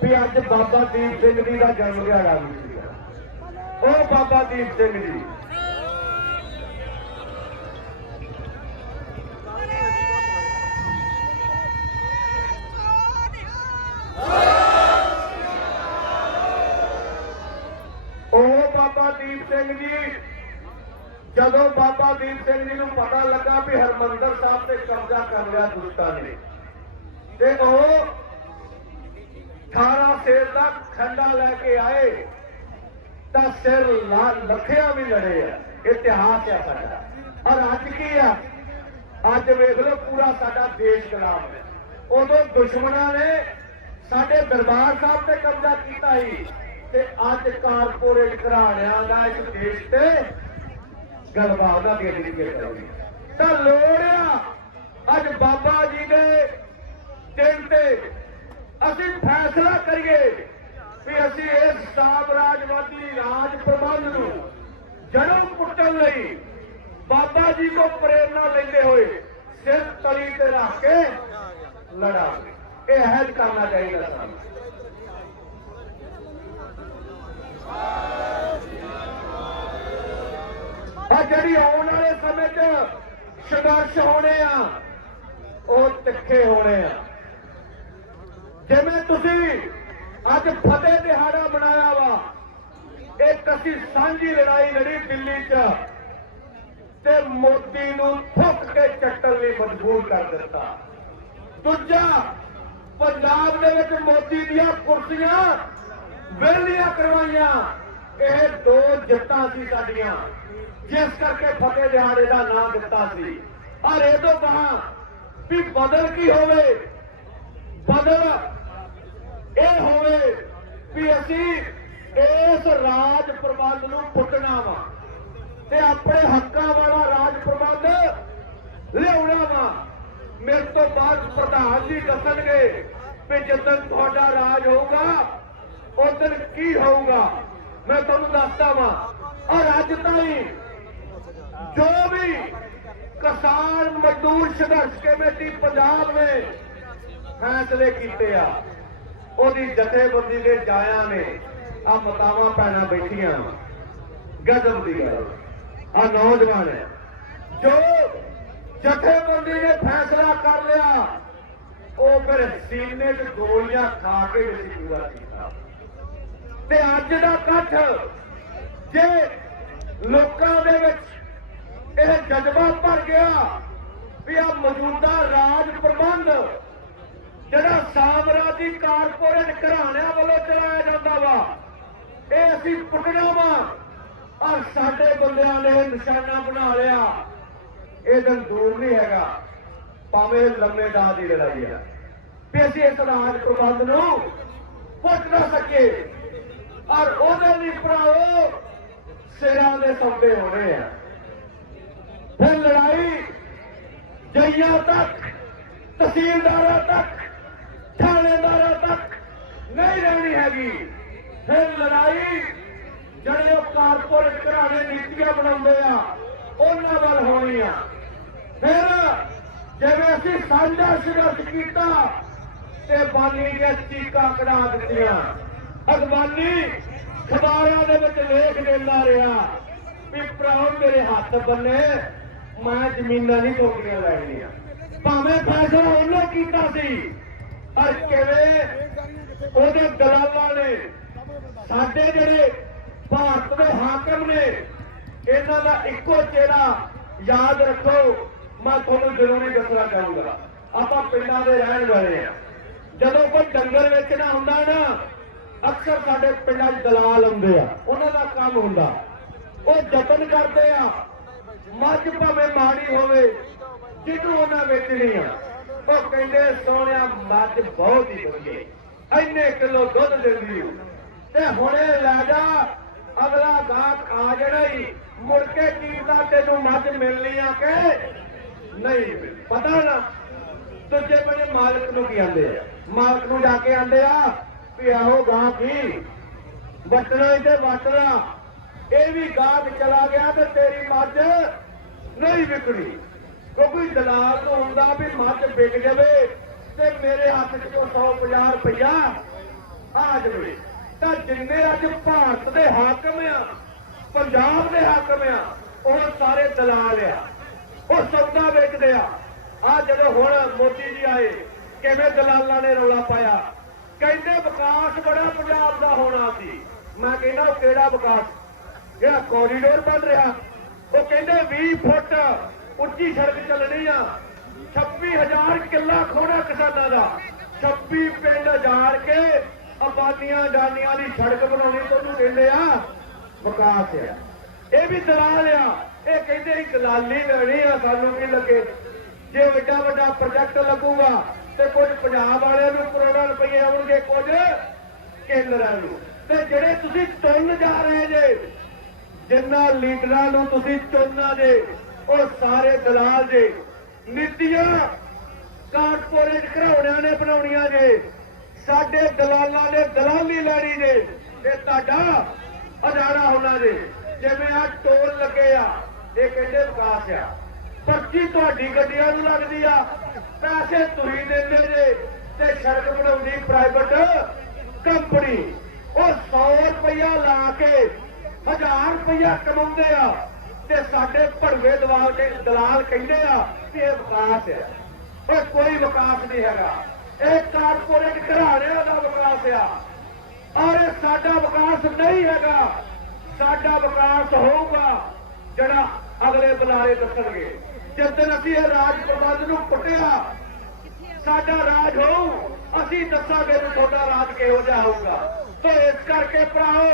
भी अज बाबा दीप सिंह जी का जन्म दिहाड़ा भी सीगा। ਉਹ ਬਾਬਾ ਦੀਪ ਸਿੰਘ ਜੀ ਜਦੋਂ ਬਾਬਾ ਦੀਪ ਸਿੰਘ ਜੀ ਨੂੰ ਪਤਾ ਲੱਗਾ ਵੀ ਹਰਮੰਦਰ ਸਾਹਿਬ ਤੇ ਕਬਜ਼ਾ ਕਰ ਲਿਆ ਦੁਸ਼ਟਾਂ ਨੇ ਤੇ ਉਹ 18 ਸੇਰ ਦਾ ਖੰਡਾ ਲੈ ਕੇ ਆਏ ਤਾਂ ਸਿਰ ਲੱਖਿਆਂ ਵੀ ਲੜੇ ਆ। ਇਤਿਹਾਸ ਆ ਸਾਡਾ। ਔਰ ਅੱਜ ਕੀ ਆ, ਅੱਜ ਵੇਖ ਲਓ ਪੂਰਾ ਸਾਡਾ ਦੇਸ਼ ਗੁਲਾਮ ਹੈ। ਉਦੋਂ ਦੁਸ਼ਮਣਾਂ ਨੇ ਸਾਡੇ ਦਰਬਾਰ ਸਾਹਿਬ ਤੇ ਕਬਜ਼ਾ ਕੀਤਾ ਸੀ ਤੇ ਅੱਜ ਕਾਰਪੋਰੇਟ ਘਰਾਣਿਆਂ ਦਾ ਇਸ ਦੇਸ਼ ਤੇ ਗਲਬਾ ਉਹਨਾਂ ਦੀ ਅਗਲੀ ਤਾਂ ਲੋੜ ਆ ਅੱਜ ਬਾਬਾ ਜੀ ਦੇ ਦਿਨ ਤੇ ਅਸੀਂ ਫੈਸਲਾ ਕਰੀਏ ਵੀ ਅਸੀਂ ਇਸ ਸਾਮਰਾਜਵਾਦੀ ਰਾਜ ਪ੍ਰਬੰਧ ਨੂੰ ਜੜੋਂ ਪੁੱਟਣ ਲਈ ਬਾਬਾ ਜੀ ਤੋਂ ਪ੍ਰੇਰਨਾ ਲੈਂਦੇ ਹੋਏ ਸਿਰ ਤਲੀ ਤੇ ਰੱਖ ਕੇ ਲੜਾਂਗੇ। ਇਹ ਅਹਿਦ ਕਰਨਾ ਚਾਹੀਦਾ ਸਾਨੂੰ। ਆ ਜਿਹੜੀ ਆਉਣ ਵਾਲੇ ਸਮੇਂ 'ਚ ਸੰਘਰਸ਼ ਹੋਣੇ ਆ ਉਹ ਤਿੱਖੇ ਹੋਣੇ ਆ। ਜਿਵੇਂ ਤੁਸੀਂ ਅੱਜ ਫਤਿਹ ਦਿਹਾੜਾ ਮਨਾਇਆ ਵਾ, ਇੱਕ ਅਸੀਂ ਸਾਂਝੀ ਲੜਾਈ ਲੜੀ ਦਿੱਲੀ 'ਚ ਤੇ ਮੋਦੀ ਨੂੰ ਫੁੱਕ ਕੇ ਚੱਟਣ ਲਈ ਮਜਬੂਰ ਕਰ ਦਿੱਤਾ। ਦੂਜਾ, ਪੰਜਾਬ ਦੇ ਵਿੱਚ ਮੋਦੀ ਦੀਆਂ ਕੁਰਸੀਆਂ ਵਿਹਲੀਆਂ ਕਰਵਾਈਆਂ। ਇਹ ਦੋ ਜਿੱਤਾਂ ਸੀ ਸਾਡੀਆਂ ਜਿਸ ਕਰਕੇ ਫਤਿਹ ਦਿਹਾੜੇ ਦਾ ਨਾਂ ਦਿੱਤਾ ਸੀ। ਔਰ ਇਹ ਤੋਂ ਬਾਅਦ ਵੀ ਬਦਲ ਕੀ ਹੋਵੇ, ਬਦਲ ਇਹ ਹੋਵੇ ਵੀ ਅਸੀਂ ਇਸ ਰਾਜ ਪ੍ਰਬੰਧ ਨੂੰ ਪੁੱਟਣਾ ਵਾ ਤੇ ਆਪਣੇ ਹੱਕਾਂ ਵਾਲਾ ਰਾਜ ਪ੍ਰਬੰਧ ਲਿਆਉਣਾ ਵਾ। ਮੇਰੇ ਤੋਂ ਬਾਅਦ ਪ੍ਰਧਾਨ ਜੀ ਦੱਸਣਗੇ ਵੀ ਜਦੋਂ ਤੁਹਾਡਾ ਰਾਜ ਹੋਊਗਾ ਉਦੋਂ ਕੀ ਹੋਊਗਾ। ਮੈਂ ਤੁਹਾਨੂੰ ਦੱਸਦਾ ਵਾਂ। ਔਰ ਅੱਜ ਤਾਈਂ ਜੋ ਵੀ ਕਿਸਾਨ ਮਜ਼ਦੂਰ ਸੰਘਰਸ਼ ਕਮੇਟੀ ਪੰਜਾਬ ਨੇ ਫੈਸਲੇ ਕੀਤੇ ਆ, ਉਹਦੀ ਜਥੇਬੰਦੀ ਦੇ ਜਾਇਆਂ ਨੇ ਆ ਮਤਾਵਾਂ ਭੈਣਾਂ ਬੈਠੀਆਂ ਗਜ਼ਬ ਦੀ ਗੱਲ। ਆ ਨੌਜਵਾਨ ਹੈ ਜੋ ਜਥੇਬੰਦੀ ਨੇ ਫੈਸਲਾ ਕਰ ਲਿਆ, ਉਹ ਫਿਰ ਸੀਨੇ 'ਚ ਗੋਲੀਆਂ ਖਾ ਕੇ ਵੀ ਪੂਰਾ ਕੀਤਾ। ਤੇ ਅੱਜ ਦਾ ਇਕੱਠ ਜੇ ਲੋਕਾਂ ਦੇ ਵਿੱਚ ਇਹ ਜਜ਼ਬਾ ਭਰ ਗਿਆ ਵੀ ਆ ਮੌਜੂਦਾ ਰਾਜ ਪ੍ਰਬੰਧ ਜਿਹੜਾ ਸਾਮਰਾਜੀ ਕਾਰਪੋਰੇਟ ਘਰਾਣਿਆਂ ਵੱਲੋਂ ਚਲਾਇਆ ਜਾਂਦਾ ਵਾ, ਇਹ ਅਸੀਂ ਪੁੱਟਣਾ ਵਾ। ਔਰ ਸਾਡੇ ਬੰਦਿਆਂ ਨੇ ਨਿਸ਼ਾਨਾ ਬਣਾ ਲਿਆ। ਇਹ ਦਿਨ ਦੂਰ ਨਹੀਂ ਹੈਗਾ, ਭਾਵੇਂ ਲੰਮੇ ਦਾਅ ਦੀ ਲੜਾਈ ਆ, ਵੀ ਅਸੀਂ ਇਸ ਰਾਜ ਪ੍ਰਬੰਧ ਨੂੰ ਪੁੱਟ ਨਾ ਸਕੇ। ਔਰ ਉਹਦੇ ਲਈ ਭਰਾਓ ਸਿਰਾਂ ਦੇ ਸੌਦੇ ਹੋਣੇ ਆ। ਫਿਰ ਲੜਾਈ ਜਈਆਂ ਤੱਕ, ਤਹਿਸੀਲਦਾਰਾਂ ਤੱਕ, ਥਾਣੇਦਾਰਾਂ ਤੱਕ ਨਹੀਂ ਰਹਿਣੀ ਹੈਗੀ। ਫਿਰ ਲੜਾਈ ਜਿਹੜੇ ਉਹ ਕਾਰਪੋਰੇਟ ਘਰਾਣੇ ਨੀਤੀਆਂ ਬਣਾਉਂਦੇ ਆ ਉਹਨਾਂ ਵੱਲ ਹੋਣੀ ਆ। ਫਿਰ ਜਿਵੇਂ ਅਸੀਂ ਸਾਂਝਾ ਸੰਘਰਸ਼ ਕੀਤਾ ਤੇ ਬਾਨੀ ਦੀਆਂ ਚੀਕਾਂ ਕਢਾ ਦਿੱਤੀਆਂ। ਅਗਵਾਨੀ ਅਖਬਾਰਾਂ ਦੇ ਵਿੱਚ ਲੇਖ ਦਿੰਦਾ ਰਿਹਾ ਵੀ ਭਰਾਓ ਮੇਰੇ ਹੱਥ ਬੰਨੇ, ਮੈਂ ਜ਼ਮੀਨਾਂ ਨਹੀਂ ਟੋਕੀਆਂ ਲੈਣੀਆਂ। ਭਾਵੇਂ ਫੈਸਲਾ ਉਹਨੇ ਕੀਤਾ ਸੀ, ਔਰ ਕਿਵੇਂ ਉਹਦੇ ਦਲਾਲਾਂ ਨੇ, ਸਾਡੇ ਜਿਹੜੇ ਭਾਰਤ ਦੇ ਹਾਕਮ ਨੇ, ਇਹਨਾਂ ਦਾ ਇੱਕੋ ਚਿਹਰਾ ਯਾਦ ਰੱਖੋ। ਮੈਂ ਤੁਹਾਨੂੰ ਜ਼ਰੂਰੀ ਦੱਸਣਾ ਚਾਹੂੰਗਾ, ਆਪਾਂ ਪਿੰਡਾਂ ਦੇ ਰਹਿਣ ਵਾਲੇ ਆ। ਜਦੋਂ ਕੋਈ ਡੰਗਰ ਵੇਚਣਾ ਹੁੰਦਾ ਨਾ, ਅਕਸਰ ਸਾਡੇ ਪਿੰਡਾਂ 'ਚ ਦਲਾਲ ਹੁੰਦੇ ਆ, ਉਹਨਾਂ ਦਾ ਕੰਮ ਹੁੰਦਾ, ਉਹ ਯਤਨ ਕਰਦੇ ਆ ਮੱਝ ਭਾਵੇਂ ਮਾੜੀ ਹੋਵੇ ਜਿਹਨੂੰ ਉਹਨਾਂ ਵੇਚਣੀ ਆ, ਉਹ ਕਹਿੰਦੇ ਸੋਹਣਿਆ ਮੱਝ ਬਹੁਤ ਹੀ ਵਧੀਆ, ਇੰਨੇ ਕਿਲੋ ਦੁੱਧ ਦਿੰਦੀ ਤੇ ਹੁਣੇ ਲੈ ਜਾ, ਅਗਲਾ ਗਾਹਕ ਆ ਜਿਹੜਾ ਹੀ ਮੁੜ ਕੇ ਕੀਮਤਾਂ ਤੈਨੂੰ ਮੱਝ ਮਿਲਣੀ ਆ ਕਿ ਨਹੀਂ ਪਤਾ ਨਾ। ਦੂਜੇ ਬੰਦੇ ਮਾਲਕ ਨੂੰ ਕੀ ਆਂਦੇ ਆ, ਮਾਲਕ ਨੂੰ ਜਾ ਕੇ ਆਂਦੇ ਆ ਵੀ ਆਹੋ ਗਾਹਕ ਹੀ ਵਟਣਾ ਇਹਦੇ ਵਟਣਾ, ਇਹ ਵੀ ਗਾਹਕ ਚਲਾ ਗਿਆ ਤੇ ਤੇਰੀ ਮੱਝ ਨਹੀਂ ਵਿਕਣੀ। ਕਿਉਂਕਿ ਦਲਾਲ ਨੂੰ ਹੁੰਦਾ ਵੀ ਮੱਝ ਵਿਕ ਜਾਵੇ ਤੇ ਮੇਰੇ ਹੱਥ 'ਚੋਂ 150 ਰੁਪਇਆ ਆ ਜਾਵੇ। ਤਾਂ ਜਿੰਨੇ ਅੱਜ ਭਾਰਤ ਦੇ ਹਾਕਮ ਆ, ਪੰਜਾਬ ਦੇ ਹਾਕਮ ਆ, ਉਹ ਸਾਰੇ ਦਲਾਲ ਆ, ਉਹ ਸੌਦਾ ਵੇਚਦੇ ਆ। ਆ ਜਦੋਂ ਹੁਣ ਮੋਦੀ ਜੀ ਆਏ, ਕਿਵੇਂ ਦਲਾਲਾਂ ਨੇ ਰੌਲਾ ਪਾਇਆ, ਕਹਿੰਦੇ ਵਿਕਾਸ ਬੜਾ ਪੰਜਾਬ ਦਾ ਹੋਣਾ ਸੀ। ਮੈਂ ਕਹਿੰਦਾ ਉਹ ਕਿਹੜਾ ਵਿਕਾਸ, ਜਿਹੜਾ ਕੋਰੀਡੋਰ ਬਣ ਰਿਹਾ, ਉਹ ਕਹਿੰਦੇ 20 ਫੁੱਟ ਉੱਚੀ ਸੜਕ ਚੱਲਣੀ ਆ, 26,000 ਕਿੱਲਾ ਖੋਣਾ ਕਿਸਾਨਾਂ ਦਾ, 26 ਪਿੰਡ ਜਾੜ ਕੇ ਆਬਾਦੀਆਂ ਜਾਨੀਆਂ ਦੀ ਸੜਕ ਬਣਾਉਣੀ, ਤੁਹਾਨੂੰ ਕਹਿੰਦੇ ਆ ਵਿਕਾਸ ਆ। ਇਹ ਵੀ ਦਲਾਲ ਆ, ਇਹ ਕਹਿੰਦੇ ਹੀ ਦਲਾਲੀ ਲੈਣੀ ਆ, ਸਾਨੂੰ ਕੀ ਲੱਗੇ। ਜੇ ਵੱਡਾ ਵੱਡਾ ਪ੍ਰੋਜੈਕਟ ਲੱਗੂਗਾ ਤੇ ਕੁਝ ਪੰਜਾਬ ਵਾਲਿਆਂ ਨੂੰ ਕਰੋੜਾਂ ਰੁਪਏ ਆਉਣਗੇ, ਕੁਝ ਕੇਂਦਰਾਂ ਨੂੰ। ਤੇ ਜਿਹੜੇ ਤੁਸੀਂ ਚੁਣ ਜਾ ਰਹੇ ਜੇ, ਜਿੰਨਾ ਲੀਡਰਾਂ ਨੂੰ ਤੁਸੀਂ ਚੁਣਨਾ ਜੇ, ਉਹ ਸਾਰੇ ਦਲਾਲ ਜੇ। ਨੀਤੀਆਂ ਕਾਰਪੋਰੇਟ ਘਰਾਣਿਆਂ ਨੇ ਬਣਾਉਣੀਆਂ ਜੇ, ਸਾਡੇ ਦਲਾਲਾਂ ਨੇ ਦਲਾਲੀ ਲੈਣੀ ਜੇ ਤੇ ਤੁਹਾਡਾ ਅਜਾਣਾ ਹੋਣਾ ਜੇ। ਜਿਵੇਂ ਆ ਟੋਲ ਲੱਗੇ ਆ, ਇਹ ਕਹਿੰਦੇ ਵਿਕਾਸ ਆ, ਪਰਚੀ ਤੁਹਾਡੀ ਗੱਡੀਆਂ ਨੂੰ ਲੱਗਦੀ ਆ, ਪੈਸੇ ਤੁਸੀਂ ਦਿੰਦੇ ਜੇ ਤੇ ਸੜਕ ਬਣਾਉਂਦੀ ਪ੍ਰਾਈਵੇਟ ਕੰਪਨੀ। ਉਹ 100 ਰੁਪਇਆ ਲਾ ਕੇ 1000 ਰੁਪਇਆ ਕਮਾਉਂਦੇ ਆ ਤੇ ਸਾਡੇ ਭੜਵੇ ਦਲਾਲ ਕਹਿੰਦੇ ਆ ਕਿ ਇਹ ਵਿਕਾਸ ਹੈ। ਉਹ ਕੋਈ ਵਿਕਾਸ ਨਹੀਂ ਹੈਗਾ, ਇਹ ਕਾਰਪੋਰੇਟ ਘਰਾਣਿਆਂ ਦਾ ਵਿਕਾਸ ਆ। ਔਰ ਇਹ ਸਾਡਾ ਵਿਕਾਸ ਨਹੀਂ ਹੈਗਾ। ਸਾਡਾ ਵਿਕਾਸ ਹੋਊਗਾ ਜਿਹੜਾ ਅਗਲੇ ਬੁਲਾਰੇ ਦੱਸਣਗੇ। ਜਿਸ ਦਿਨ ਅਸੀਂ ਇਹ ਰਾਜ ਪ੍ਰਬੰਧ ਨੂੰ ਪੁੱਟਿਆ, ਸਾਡਾ ਰਾਜ ਹੋਊ, ਅਸੀਂ ਦੱਸਾਂਗੇ ਵੀ ਤੁਹਾਡਾ ਰਾਜ ਕਿਹੋ ਜਿਹਾ ਹੋਊਗਾ। ਤਾਂ ਇਸ ਕਰਕੇ ਭਰਾਓ,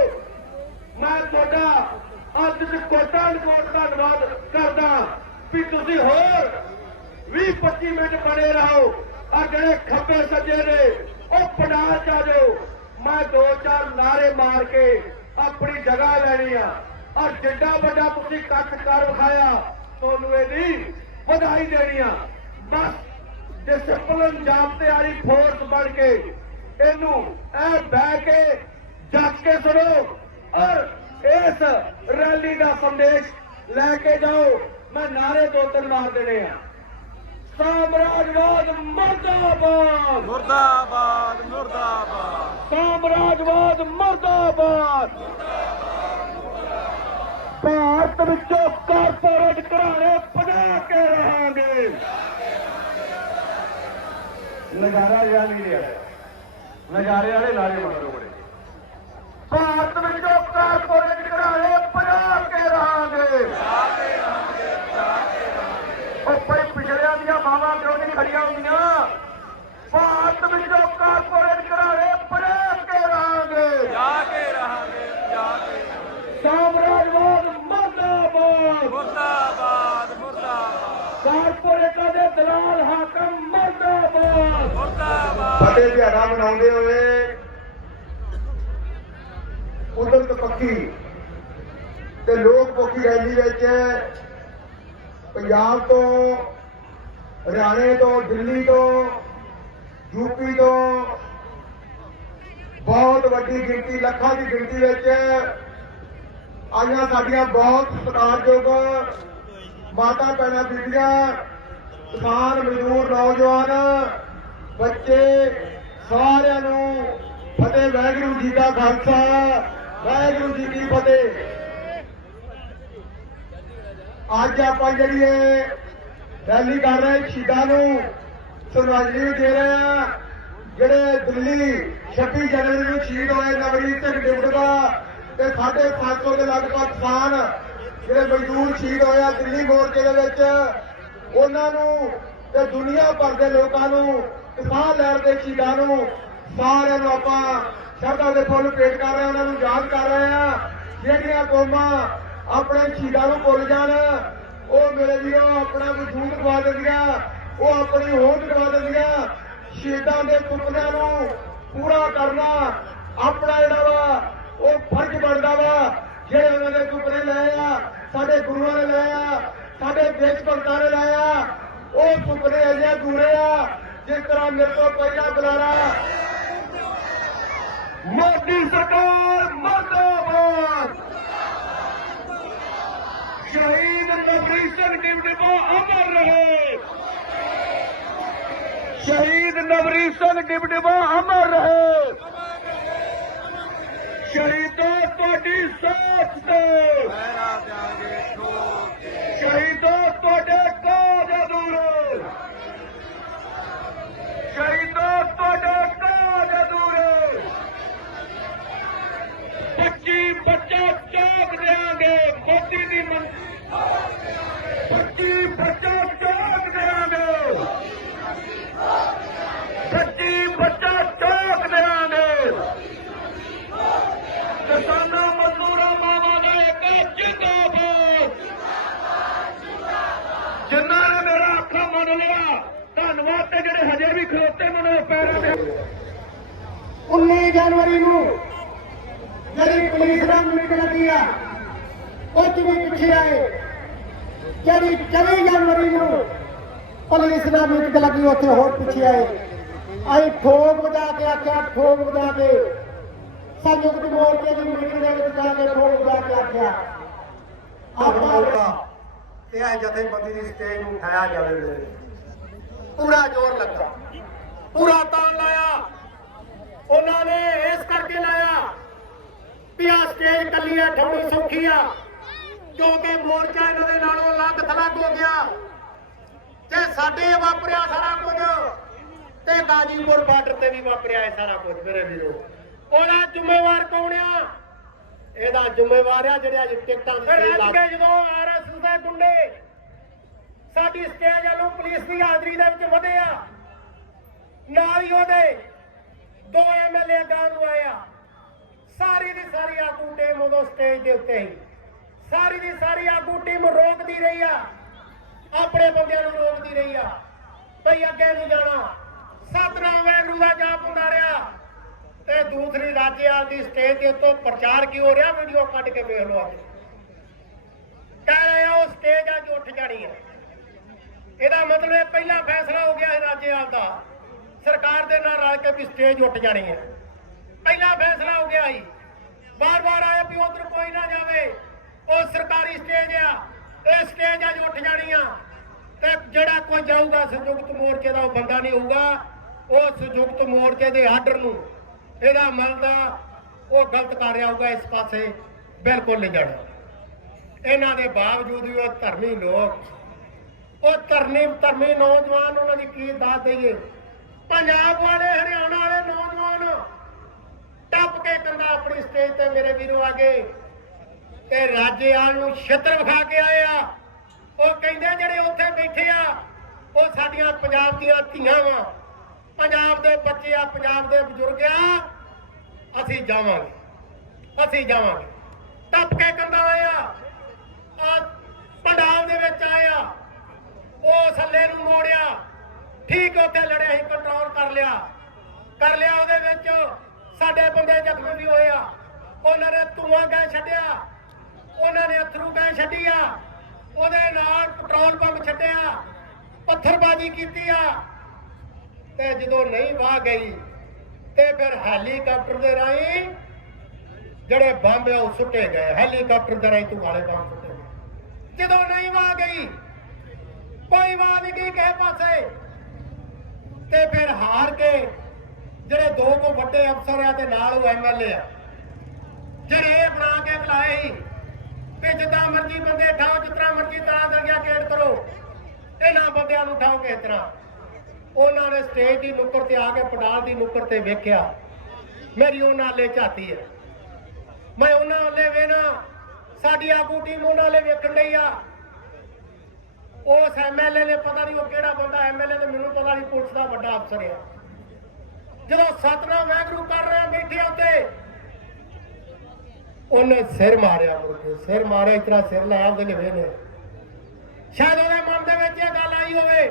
ਮੈਂ ਤੁਹਾਡਾ ਅੱਜ ਦੇ ਕੋਟਾਂ ਧੰਨਵਾਦ ਕਰਦਾ ਵੀ ਤੁਸੀਂ ਹੋਰ 20-25 ਮਿੰਟ ਬਣੇ ਰਹੋ। ਆ ਜਿਹੜੇ ਖੱਬੇ ਸੱਜੇ ਨੇ ਉਹ ਪੰਡਾਲ ਚ ਆ ਜਾਓ। ਮੈਂ 2-4 ਨਾਰੇ ਮਾਰ ਕੇ ਆਪਣੀ ਜਗ੍ਹਾ ਲੈਣੀ ਆ। ਔਰ ਜਿੱਡਾ ਵੱਡਾ ਤੁਸੀਂ ਕੱਟ ਕਰ ਵਿਖਾਇਆ, ਤੁਹਾਨੂੰ ਇਹਦੀ ਵਧਾਈ ਦੇਣੀ ਆ। ਬਸ ਡਿਸਪਲਿਨ ਜਾਬਤੇ ਵਾਲੀ ਫੋਰਸ ਬਣ ਕੇ ਇਹਨੂੰ ਐ ਬਹਿ ਕੇ ਜੱਜ ਕੇ ਸੁਣੋ ਔਰ ਇਸ ਰੈਲੀ ਦਾ ਸੰਦੇਸ਼ ਲੈ ਕੇ ਜਾਓ। ਮੈਂ ਨਾਰੇ 2-3 ਮਾਰ ਦੇਣੇ ਆ। ਸਾਮਰਾਜਵਾਦ ਮਰਦਾਬਾਦ, ਮੁਰਦਾਬਾਦ ਮੁਰਦਾਬਾਦ, ਸਾਮਰਾਜਵਾਦ ਮਰਦਾਬਾਦ। ਭਾਰਤ ਵਿੱਚੋਂ ਕਾਰਪੋਰੇਟ ਘਰਾਣੇ ਭਜਾ ਕੇ ਰਹਾਂਗੇ। ਨਜ਼ਾਰਾ ਜਿਹਾ ਨਹੀਂ ਰਿਹਾ, ਨਜ਼ਾਰੇ ਵਾਲੇ ਨਾਰੇ ਮਾਰੋ ਬੜੇ। ਭਾਰਤ ਵਿੱਚੋਂ ਕਾਰਪੋਰੇਟ ਘਰਾਣੇ ਭਜਾ ਕੇ ਰਹਾਂਗੇ। ਉਹ ਭਾਈ ਪਿਛੜਿਆਂ ਦੀਆਂ ਨਹੀਂ ਖੜੀਆਂ ਹੁੰਦੀਆਂ। ਭਾਰਤ ਵਿੱਚੋਂ ਕਾਰਪੋਰੇਟ ਘਰਾਣੇ ਪਰੇ ਕੇ ਰਹਾਂਗੇ, ਜਾ ਕੇ ਰਹਾਂਗੇ, ਜਾ ਕੇ। ਸਾਮਰਾਜਵਾਦ ਮਰਦਾਬਾਦ, ਮੁਰਦਾਬਾਦ ਮੁਰਦਾਬਾਦ ਕਾਰਪੋਰੇਟਾਂ ਦੇ ਦਲਾਲ ਹਾਕਮ ਮਰਦਾਬਾਦ। ਮੁਰਦਾਬਾਦ। ਫਤਿਹ ਦਿਹਾੜਾ ਮਨਾਉਂਦੇ ਹੋਏ ਕੁਦਰਤ ਪੱਖੀ ਤੇ ਲੋਕ ਪੱਖੀ ਰੈਲੀ ਵਿੱਚ ਪੰਜਾਬ ਤੋਂ, ਹਰਿਆਣੇ ਤੋਂ, ਦਿੱਲੀ ਤੋਂ, ਯੂਪੀ ਤੋਂ ਬਹੁਤ ਵੱਡੀ ਗਿਣਤੀ, ਲੱਖਾਂ ਦੀ ਗਿਣਤੀ ਵਿੱਚ ਆਈਆਂ ਸਾਡੀਆਂ ਬਹੁਤ ਸਤਿਕਾਰਯੋਗ ਮਾਤਾ ਭੈਣਾਂ, ਬੀਬੀਆਂ, ਕਿਸਾਨ, ਮਜ਼ਦੂਰ, ਨੌਜਵਾਨ, ਬੱਚੇ, ਸਾਰਿਆਂ ਨੂੰ ਫਤਿਹ। ਵਾਹਿਗੁਰੂ ਜੀ ਦਾ ਖਾਲਸਾ, ਵਾਹਿਗੁਰੂ ਜੀ ਕੀ ਫਤਿਹ। ਅੱਜ ਆਪਾਂ ਜਿਹੜੀ ਇਹ ਰੈਲੀ ਕਰ ਰਹੇ ਸ਼ਹੀਦਾਂ ਨੂੰ ਸ਼ਰਧਾਂਜਲੀ ਦੇ ਰਹੇ ਆ, ਜਿਹੜੇ ਦਿੱਲੀ 26 ਜਨਵਰੀ ਨੂੰ ਸ਼ਹੀਦ ਹੋਏ ਨਵਰੀਤ ਸਿੰਘ ਡਿਬੜਵਾ ਤੇ 550 ਦੇ ਲਗਭਗ ਕਿਸਾਨ ਜਿਹੜੇ ਮਜ਼ਦੂਰ ਸ਼ਹੀਦ ਹੋਏ ਆ ਦਿੱਲੀ ਮੋਰਚੇ ਦੇ ਵਿੱਚ, ਉਹਨਾਂ ਨੂੰ ਤੇ ਦੁਨੀਆ ਭਰ ਦੇ ਲੋਕਾਂ ਨੂੰ, ਕਿਸਾਨ ਲਹਿਰ ਦੇ ਸ਼ਹੀਦਾਂ ਨੂੰ ਸਾਰਿਆਂ ਨੂੰ ਆਪਾਂ ਸ਼ਰਧਾ ਦੇ ਫੁੱਲ ਭੇਟ ਕਰ ਰਹੇ, ਉਹਨਾਂ ਨੂੰ ਯਾਦ ਕਰ ਰਹੇ ਆ। ਜਿਹੜੀਆਂ ਕੌਮਾਂ ਆਪਣੇ ਸ਼ਹੀਦਾਂ ਨੂੰ ਭੁੱਲ ਜਾਣ, ਉਹ ਮੇਰੇ ਵੀਰੋ ਆਪਣਾ ਵਜੂਦ ਗਵਾ ਦਿੰਦੀਆਂ, ਉਹ ਆਪਣੀ ਹੋਂਦ ਗਵਾ ਦਿੰਦੀਆਂ। ਸ਼ਹੀਦਾਂ ਦੇ ਸੁਪਨਿਆਂ ਨੂੰ ਪੂਰਾ ਕਰਨਾ ਆਪਣਾ ਜਿਹੜਾ ਵਾ ਉਹ ਫਰਜ਼ ਬਣਦਾ ਵਾ। ਜਿਹੜੇ ਉਹਨਾਂ ਦੇ ਸੁਪਨੇ ਲਏ ਆ, ਸਾਡੇ ਗੁਰੂਆਂ ਨੇ ਲਏ ਆ, ਸਾਡੇ ਦੇਸ਼ ਭਗਤਾਂ ਨੇ ਲਏ ਆ, ਉਹ ਸੁਪਨੇ ਅਜੇ ਅਧੂਰੇ ਆ। ਜਿਸ ਤਰ੍ਹਾਂ ਮੇਰੇ ਤੋਂ ਪਹਿਲਾਂ ਬੁਲਾਰਾ ਮੋਦੀ ਸਰਕਾਰ ਮਰਦਾਬਾਦ। ਸ਼ਹੀਦ ਨਵਰੀਤ ਸਿੰਘ ਡਿਬੜਵਾ ਅਮਰ ਰਹੇ, ਸ਼ਹੀਦ ਨਵਰੀਤ ਸਿੰਘ ਡਿਬੜਵਾ ਅਮਰ ਰਹੇ। ਸ਼ਹੀਦੋਂ ਤੁਹਾਡੀ ਸੋਚ ਤੇ, ਪਹਿਰਾ ਦਿਆਂਗੇ ਠੋਕ ਕੇ। ਸ਼ਹੀਦੋਂ ਤੁਹਾਡੇ ਕਾਜ ਅਧੂਰੇ, ਸ਼ਹੀਦੋਂ ਤੁਹਾਡੇ ਕਾਜ ਅਧੂਰੇ। 25 ਬੱਚਾ ਚੌਕ ਦਿਆਂਗੇ, ਮੋਦੀ ਦੀ 25 ਬੱਚਾ ਚੌਕ ਦਿਆਂਗੇ, 25 ਬੱਚਾ ਚੌਕ ਦਿਆਂਗੇ। ਕਿਸਾਨਾਂ, ਮਜ਼ਦੂਰਾਂ, ਮਾਵਾਂ ਦਾ ਇੱਕ ਜਿੰਦਾਬਾਦ। ਜਿਨ੍ਹਾਂ ਨੇ ਮੇਰਾ ਆਖਾ ਮੰਨ ਲਿਆ, ਧੰਨਵਾਦ। ਤੇ ਜਿਹੜੇ ਹਜੇ ਵੀ ਖਲੋਤੇ ਮੈਨੂੰ ਪੈਰਾਂ ਦੇ 19 ਜਨਵਰੀ ਨੂੰ ਜਿਹੜੀ ਪੁਲਿਸ ਦਾ ਮੀਟਿੰਗ ਲੱਗੀ ਆ, ਉਹ 'ਚ ਵੀ ਪਿੱਛੇ ਆਏ। ਜਿਹੜੀ 24 ਜਨਵਰੀ ਨੂੰ ਪੁਲਿਸ ਦਾ ਮੀਟਿੰਗ ਲੱਗੀ, ਉੱਥੇ ਹੋਰ ਪਿੱਛੇ ਆਏ। ਅਸੀਂ ਠੋਕ ਵਜਾ ਕੇ ਆਖਿਆ, ਠੋਕ ਵਜਾ ਕੇ ਸੰਯੁਕਤ ਮੋਰਚੇ ਦੀ ਮੀਟਿੰਗ ਦੇ ਵਿੱਚ ਜਾ ਕੇ ਠੋਕ ਵਜਾ ਕੇ ਆਖਿਆ ਆਪਾਂ ਤੇ ਇਹ ਜਥੇਬੰਦੀ ਦੀ ਸਟੇਜ ਨੂੰ ਉਠਾਇਆ ਜਾਵੇ। ਪੂਰਾ ਜ਼ੋਰ ਲੱਗਾ, ਪੂਰਾ ਤਾਣ ਲਾਇਆ। ਉਹਨਾਂ ਨੇ ਇਸ ਕਰਕੇ ਲਾਇਆ ਵੀ ਆਹ ਸਟੇਜ ਕੱਲੀ ਆ, ਠੰਡੀ ਸੌਖੀ ਆ, ਕਿਉਂਕਿ ਮੋਰਚਾ ਇਹਨਾਂ ਦੇ ਨਾਲੋਂ ਅਲੱਗ ਥਲੱਗ ਹੋ ਗਿਆ ਤੇ ਸਾਡੇ ਵਾਪਰਿਆ ਸਾਰਾ ਕੁਝ, ਤੇ ਗਾਜੀਪੁਰ ਬਾਰਡਰ ਤੇ ਵੀ ਵਾਪਰਿਆ ਇਹ ਸਾਰਾ ਕੁਝ। ਮੇਰੇ ਵੀਰੋ, ਉਹਦਾ ਜ਼ਿੰਮੇਵਾਰ ਕੌਣ ਆ? ਇਹਦਾ ਜ਼ਿੰਮੇਵਾਰ ਆ ਜਿਹੜੇ ਅੱਜ ਟਿਕਟਾਂ ਦੀ ਸੇਲ ਲਾ ਕੇ, ਜਦੋਂ ਆਰਐਸਐਸ ਦੇ ਗੁੰਡੇ ਸਾਡੀ ਸਟੇਜ ਵੱਲੋਂ ਪੁਲਿਸ ਦੀ ਹਾਜ਼ਰੀ ਦੇ ਵਿੱਚ ਵਧੇ ਆ, ਨਾਲ ਹੀ ਉਹਦੇ 2 ਐਮਐਲਏ ਗਾਂ ਨੂੰ ਆਇਆ। ਸਾਰੀ ਦੀ ਸਾਰੀ ਆਗੂ ਟੀਮ ਉਦੋਂ ਸਟੇਜ ਦੇ ਉੱਤੇ ਹੀ, ਸਾਰੀ ਦੀ ਸਾਰੀ ਆਗੂ ਟੀਮ ਰੋਕਦੀ ਰਹੀ ਆ, ਆਪਣੇ ਬੰਦਿਆਂ ਨੂੰ ਰੋਕਦੀ ਰਹੀ ਆ ਭਈ ਅੱਗੇ ਨਹੀਂ ਜਾਣਾ। ਸਤਨਾਮ ਵਾਹਿਗੁਰੂ ਦਾ ਜਾਪ ਹੁੰਦਾ ਰਿਹਾ। ਤੇ ਦੂਸਰੀ ਰਾਜੇਵਾਲ ਦੀ ਸਟੇਜ ਦੇ ਉੱਤੋਂ ਪ੍ਰਚਾਰ ਕੀ ਹੋ ਰਿਹਾ, ਵੀਡੀਓ ਕੱਢ ਕੇ ਵੇਖ ਲਓ। ਅੱਜ ਕਹਿ ਰਹੇ ਆ ਉਹ ਸਟੇਜ ਅੱਜ ਉੱਠ ਜਾਣੀ ਹੈ। ਇਹਦਾ ਮਤਲਬ ਇਹ ਪਹਿਲਾ ਫੈਸਲਾ ਹੋ ਗਿਆ ਹੈ ਰਾਜੇਵਾਲ ਦਾ, ਸਰਕਾਰ ਦੇ ਨਾਲ ਰਲ ਕੇ ਵੀ ਸਟੇਜ ਉੱਠ ਜਾਣੀ ਹੈ। ਪਹਿਲਾ ਫੈਸਲਾ ਹੋ ਗਿਆ ਸੀ। ਬਾਰ-ਬਾਰ ਆਏ ਵੀ ਉਧਰ ਕੋਈ ਨਾ ਜਾਵੇ, ਉਹ ਸਰਕਾਰੀ ਸਟੇਜ ਆ, ਇਹ ਸਟੇਜ ਅੱਜ ਉੱਠ ਜਾਣੀ ਆ। ਤੇ ਜਿਹੜਾ ਕੋਈ ਜਾਊਗਾ ਸੰਯੁਕਤ ਮੋਰਚੇ ਦਾ, ਉਹ ਬੰਦਾ ਨਹੀਂ ਹੋਊਗਾ। ਉਹ ਸੰਯੁਕਤ ਮੋਰਚੇ ਦੇ ਆਰਡਰ ਨੂੰ ਇਹਦਾ ਮੰਨਦਾ, ਉਹ ਗਲਤ ਕਰ ਰਿਹਾ ਹੋਊਗਾ। ਇਸ ਪਾਸੇ ਬਿਲਕੁਲ ਨਹੀਂ ਜਾਣਾ। ਇਹਨਾਂ ਦੇ ਬਾਵਜੂਦ ਵੀ ਉਹ ਧਰਮੀ ਲੋਕ, ਉਹ ਧਰਮੀ ਨੌਜਵਾਨ, ਉਹਨਾਂ ਦੀ ਕੀ ਦਾਤ ਦੇਈਏ। ਪੰਜਾਬ ਵਾਲੇ, ਹਰਿਆਣਾ ਵਾਲੇ ਨੌਜਵਾਨ ਟੱਪ ਕੇ ਕੰਦਾ ਆਪਣੀ ਸਟੇਜ ਤੇ ਮੇਰੇ ਵੀਰੋ ਆ ਗਏ ਤੇ ਰਾਜੇਵਾਲ ਨੂੰ ਛਿੱਤਰ ਵਿਖਾ ਕੇ ਆਏ ਆ। ਉਹ ਕਹਿੰਦੇ ਜਿਹੜੇ ਉੱਥੇ ਬੈਠੇ ਆ, ਉਹ ਸਾਡੀਆਂ ਪੰਜਾਬ ਦੀਆਂ ਧੀਆਂ ਵਾ, ਪੰਜਾਬ ਦੇ ਬੱਚੇ ਆ, ਪੰਜਾਬ ਦੇ ਬਜ਼ੁਰਗ ਆ। ਅਸੀਂ ਜਾਵਾਂਗੇ ਟੱਪ ਕੇ ਕੰਧਾਂ ਆਇਆ, ਆ ਪੰਡਾਲ ਦੇ ਵਿੱਚ ਆਇਆ, ਉਹ ਥੱਲੇ ਨੂੰ ਮੋੜਿਆ, ਠੀਕ ਉੱਥੇ ਲੜਿਆ ਸੀ, ਕੰਟਰੋਲ ਕਰ ਲਿਆ। ਉਹਦੇ ਵਿੱਚ ਸਾਡੇ ਬੰਦੇ ਜ਼ਖਮੀ ਵੀ ਹੋਏ ਆ। ਉਹਨਾਂ ਨੇ ਧੂਆਂ ਗੈਸ ਛੱਡਿਆ, ਉਹਨਾਂ ਨੇ ਅਥਰੂ ਗੈਸ ਛੱਡੀ ਆ, ਉਹਦੇ ਨਾਲ ਪੈਟਰੋਲ ਪੰਪ ਛੱਡਿਆ, ਪੱਥਰਬਾਜ਼ੀ ਕੀਤੀ ਆ। ਤੇ ਜਦੋਂ ਨਹੀਂ ਵਾਹ ਗਈ ਤੇ ਫਿਰ ਹੈਲੀਕਾਪਟਰ ਦੇ ਰਾਹੀਂ ਜਿਹੜੇ ਬੰਬ ਆ ਉਹ ਸੁੱਟੇ ਗਏ। ਹੈਲੀਕਾਪਟਰ ਦੇ ਰਾਹੀਂ ਧੂਆਲੇ ਬੰਬ ਸੁੱਟੇ ਗਏ। ਜਦੋਂ ਨਹੀਂ ਵਾਹ ਗਈ, ਕੋਈ ਵਾਹ ਨਹੀਂ ਗਈ ਕਿਸੇ ਪਾਸੇ, ਤੇ ਫਿਰ ਹਾਰ ਕੇ ਜਿਹੜੇ ਦੋ ਕੋ ਵੱਡੇ ਅਫਸਰ ਆ ਤੇ ਨਾਲ ਉਹ ਐਮਐਲਏ ਆ, ਜਿਹੜੇ ਇਹ ਬਣਾ ਕੇ ਬੁਲਾਏ ਸੀ ਕਿ ਜਿੱਦਾਂ ਮਰਜ਼ੀ ਬੰਦੇ ਠਾਓ, ਜਿਸ ਤਰ੍ਹਾਂ ਮਰਜ਼ੀ ਤਰ੍ਹਾਂ ਦਰਿਆ ਕੇੜ ਕਰੋ, ਇਹਨਾਂ ਬੰਦਿਆਂ ਨੂੰ ਠਾਓ ਕਿਸ ਤਰ੍ਹਾਂ। ਉਹਨਾਂ ਨੇ ਸਟੇਜ ਦੀ ਨੁੱਕਰ ਤੇ ਆ ਕੇ ਪੰਡਾਲ ਦੀ ਨੁੱਕਰ ਤੇ ਵੇਖਿਆ। ਮੇਰੀ ਉਹਨਾਂ ਵਾਲੇ ਝਾਤੀ ਹੈ, ਮੈਂ ਉਹਨਾਂ ਵਾਲੇ ਵੇਣਾ, ਸਾਡੀ ਆਗੂ ਟੀਮ ਉਹਨਾਂ ਵਾਲੇ ਵੇਖਣ ਲਈ ਆ। ਉਸ ਐਮਐਲਏ ਨੇ ਪਤਾ ਨਹੀਂ ਉਹ ਕਿਹੜਾ ਬੰਦਾ, ਐਮਐਲਏ ਤੇ ਮੈਨੂੰ ਪਤਾ ਨਹੀਂ, ਪੁਲਿਸ ਦਾ ਵੱਡਾ ਅਫਸਰ ਆ। ਜਦੋਂ ਸਤਨਾਮ ਵਾਹਿਗੁਰੂ ਕਰ ਰਿਹਾ ਬੈਠੇ ਉੱਤੇ, ਉਹਨੇ ਸਿਰ ਮਾਰਿਆ, ਮੁੜ ਕੇ ਸਿਰ ਮਾਰਿਆ, ਇਤਨਾ ਸਿਰ ਲਾਇਆ ਉਹਦੇ ਲਿਵੇ ਨੇ। ਸ਼ਾਇਦ ਉਹਦੇ ਮਨ ਦੇ ਵਿੱਚ ਇਹ ਗੱਲ ਆਈ ਹੋਵੇ,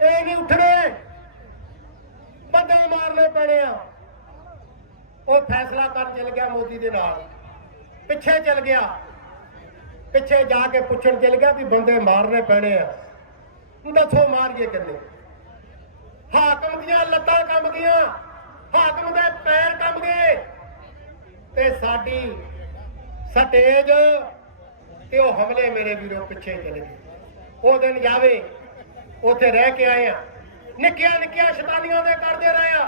ਇਹ ਨਹੀਂ ਉੱਠਣੇ, ਬੰਦੇ ਮਾਰਨੇ ਪੈਣੇ ਆ। ਉਹ ਫੈਸਲਾ ਕਰਨ ਚਲ ਗਿਆ ਮੋਦੀ ਦੇ ਨਾਲ, ਪਿੱਛੇ ਚਲ ਗਿਆ, ਪਿੱਛੇ ਜਾ ਕੇ ਪੁੱਛਣ ਚਲ ਗਿਆ ਵੀ ਬੰਦੇ ਮਾਰਨੇ ਪੈਣੇ ਆ, ਦੱਸੋ ਮਾਰੀਏ ਕਿੰਨੇ। ਹਾਕਮ ਦੀਆਂ ਲੱਤਾਂ ਕੰਬ ਗਈਆਂ, ਹਾਕਮ ਦੇ ਪੈਰ ਕੰਬ ਗਏ, ਤੇ ਸਾਡੀ ਸਟੇਜ ਤੇ ਉਹ ਹਮਲੇ ਮੇਰੇ ਵੀਰੋ ਪਿੱਛੇ ਚਲੇ ਗਏ। ਉਹ ਦਿਨ ਜਾਵੇ, ਉੱਥੇ ਰਹਿ ਕੇ ਆਏ ਆ, ਨਿੱਕੀਆਂ ਨਿੱਕੀਆਂ ਸ਼ੈਤਾਨੀਆਂ ਦੇ ਕਰਦੇ ਰਹੇ ਆ,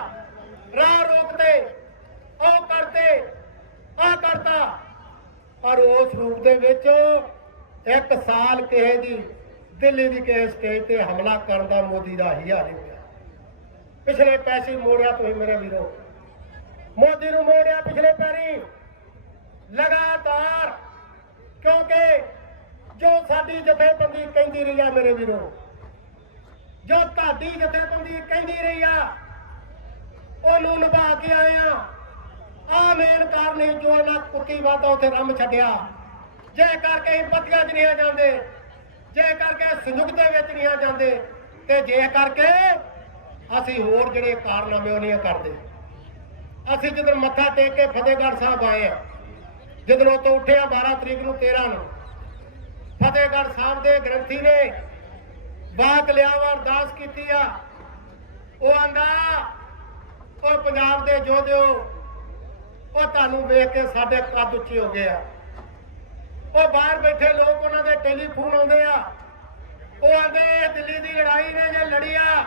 ਰਾਹ ਰੋਕਦੇ, ਉਹ ਕਰਦੇ, ਆ ਕਰਤਾ। ਪਰ ਉਸ ਰੂਪ ਦੇ ਵਿੱਚ 1 ਸਾਲ ਕਿਸੇ ਦੀ ਦਿੱਲੀ ਦੀ ਕਿਸੇ ਸਟੇਜ ਤੇ ਹਮਲਾ ਕਰਨ ਦਾ ਮੋਦੀ ਦਾ ਹੀ ਹਾਲ ਹੋਇਆ। ਪਿਛਲੇ ਪੈਸੇ ਮੋੜਿਆ ਤੁਸੀਂ ਮੇਰੇ ਵੀਰੋ, ਮੋਦੀ ਨੂੰ ਮੋੜਿਆ ਪਿਛਲੇ ਪੈਰੀ ਲਗਾਤਾਰ, ਕਿਉਂਕਿ ਜੋ ਸਾਡੀ ਜਥੇਬੰਦੀ ਕਹਿੰਦੀ ਰਹੀ ਆ ਮੇਰੇ ਵੀਰੋ, ਜੋ ਤੁਹਾਡੀ ਜਥੇਬੰਦੀ ਕਹਿੰਦੀ ਰਹੀ ਆ, ਉਹਨੂੰ ਨਿਭਾ ਕੇ ਆਏ ਆ। ਆ ਮੇਨ ਕਾਰਨ ਨਹੀਂ ਜੋ ਇਹਨਾਂ ਕੁੱਤੀ ਵਾਦਾ ਉੱਥੇ ਰੰਮ ਛੱਡਿਆ, ਜੇ ਕਰਕੇ ਬੱਤੀਆਂ 'ਚ ਨਹੀਂ ਜਾਂਦੇ, ਜੇ ਕਰਕੇ ਸੰਯੁਕਤ ਦੇ ਵਿੱਚ ਨਹੀਂ ਜਾਂਦੇ, ਤੇ ਜੇ ਕਰਕੇ ਅਸੀਂ ਹੋਰ ਜਿਹੜੇ ਕਾਰਨਾਮੇ ਉਹ ਨਹੀਂ ਕਰਦੇ। ਅਸੀਂ ਜਦੋਂ ਮੱਥਾ ਟੇਕ ਕੇ ਫਤਿਹਗੜ੍ਹ ਸਾਹਿਬ ਆਏ ਆ, ਜਦੋਂ ਉੱਥੋਂ ਉੱਠਿਆ 12 ਤਰੀਕ ਨੂੰ 13 ਨੂੰ, ਫਤਿਹਗੜ੍ਹ ਸਾਹਿਬ ਦੇ ਗ੍ਰੰਥੀ ਨੇ ਬਾਤ ਲਿਆ ਵਾ, ਅਰਦਾਸ ਕੀਤੀ ਆ। ਉਹ ਆਂਦਾ, ਉਹ ਪੰਜਾਬ ਦੇ ਯੋਧਿਓ, ਉਹ ਤੁਹਾਨੂੰ ਵੇਖ ਕੇ ਸਾਡੇ ਕੱਦ ਉੱਚੇ ਹੋ ਗਏ ਆ। ਉਹ ਬਾਹਰ ਬੈਠੇ ਲੋਕ, ਉਹਨਾਂ ਦੇ ਟੈਲੀਫੋਨ ਆਉਂਦੇ ਆ, ਉਹ ਆਂਦੇ ਦਿੱਲੀ ਦੀ ਲੜਾਈ ਨੇ ਜੇ ਲੜੀ ਆ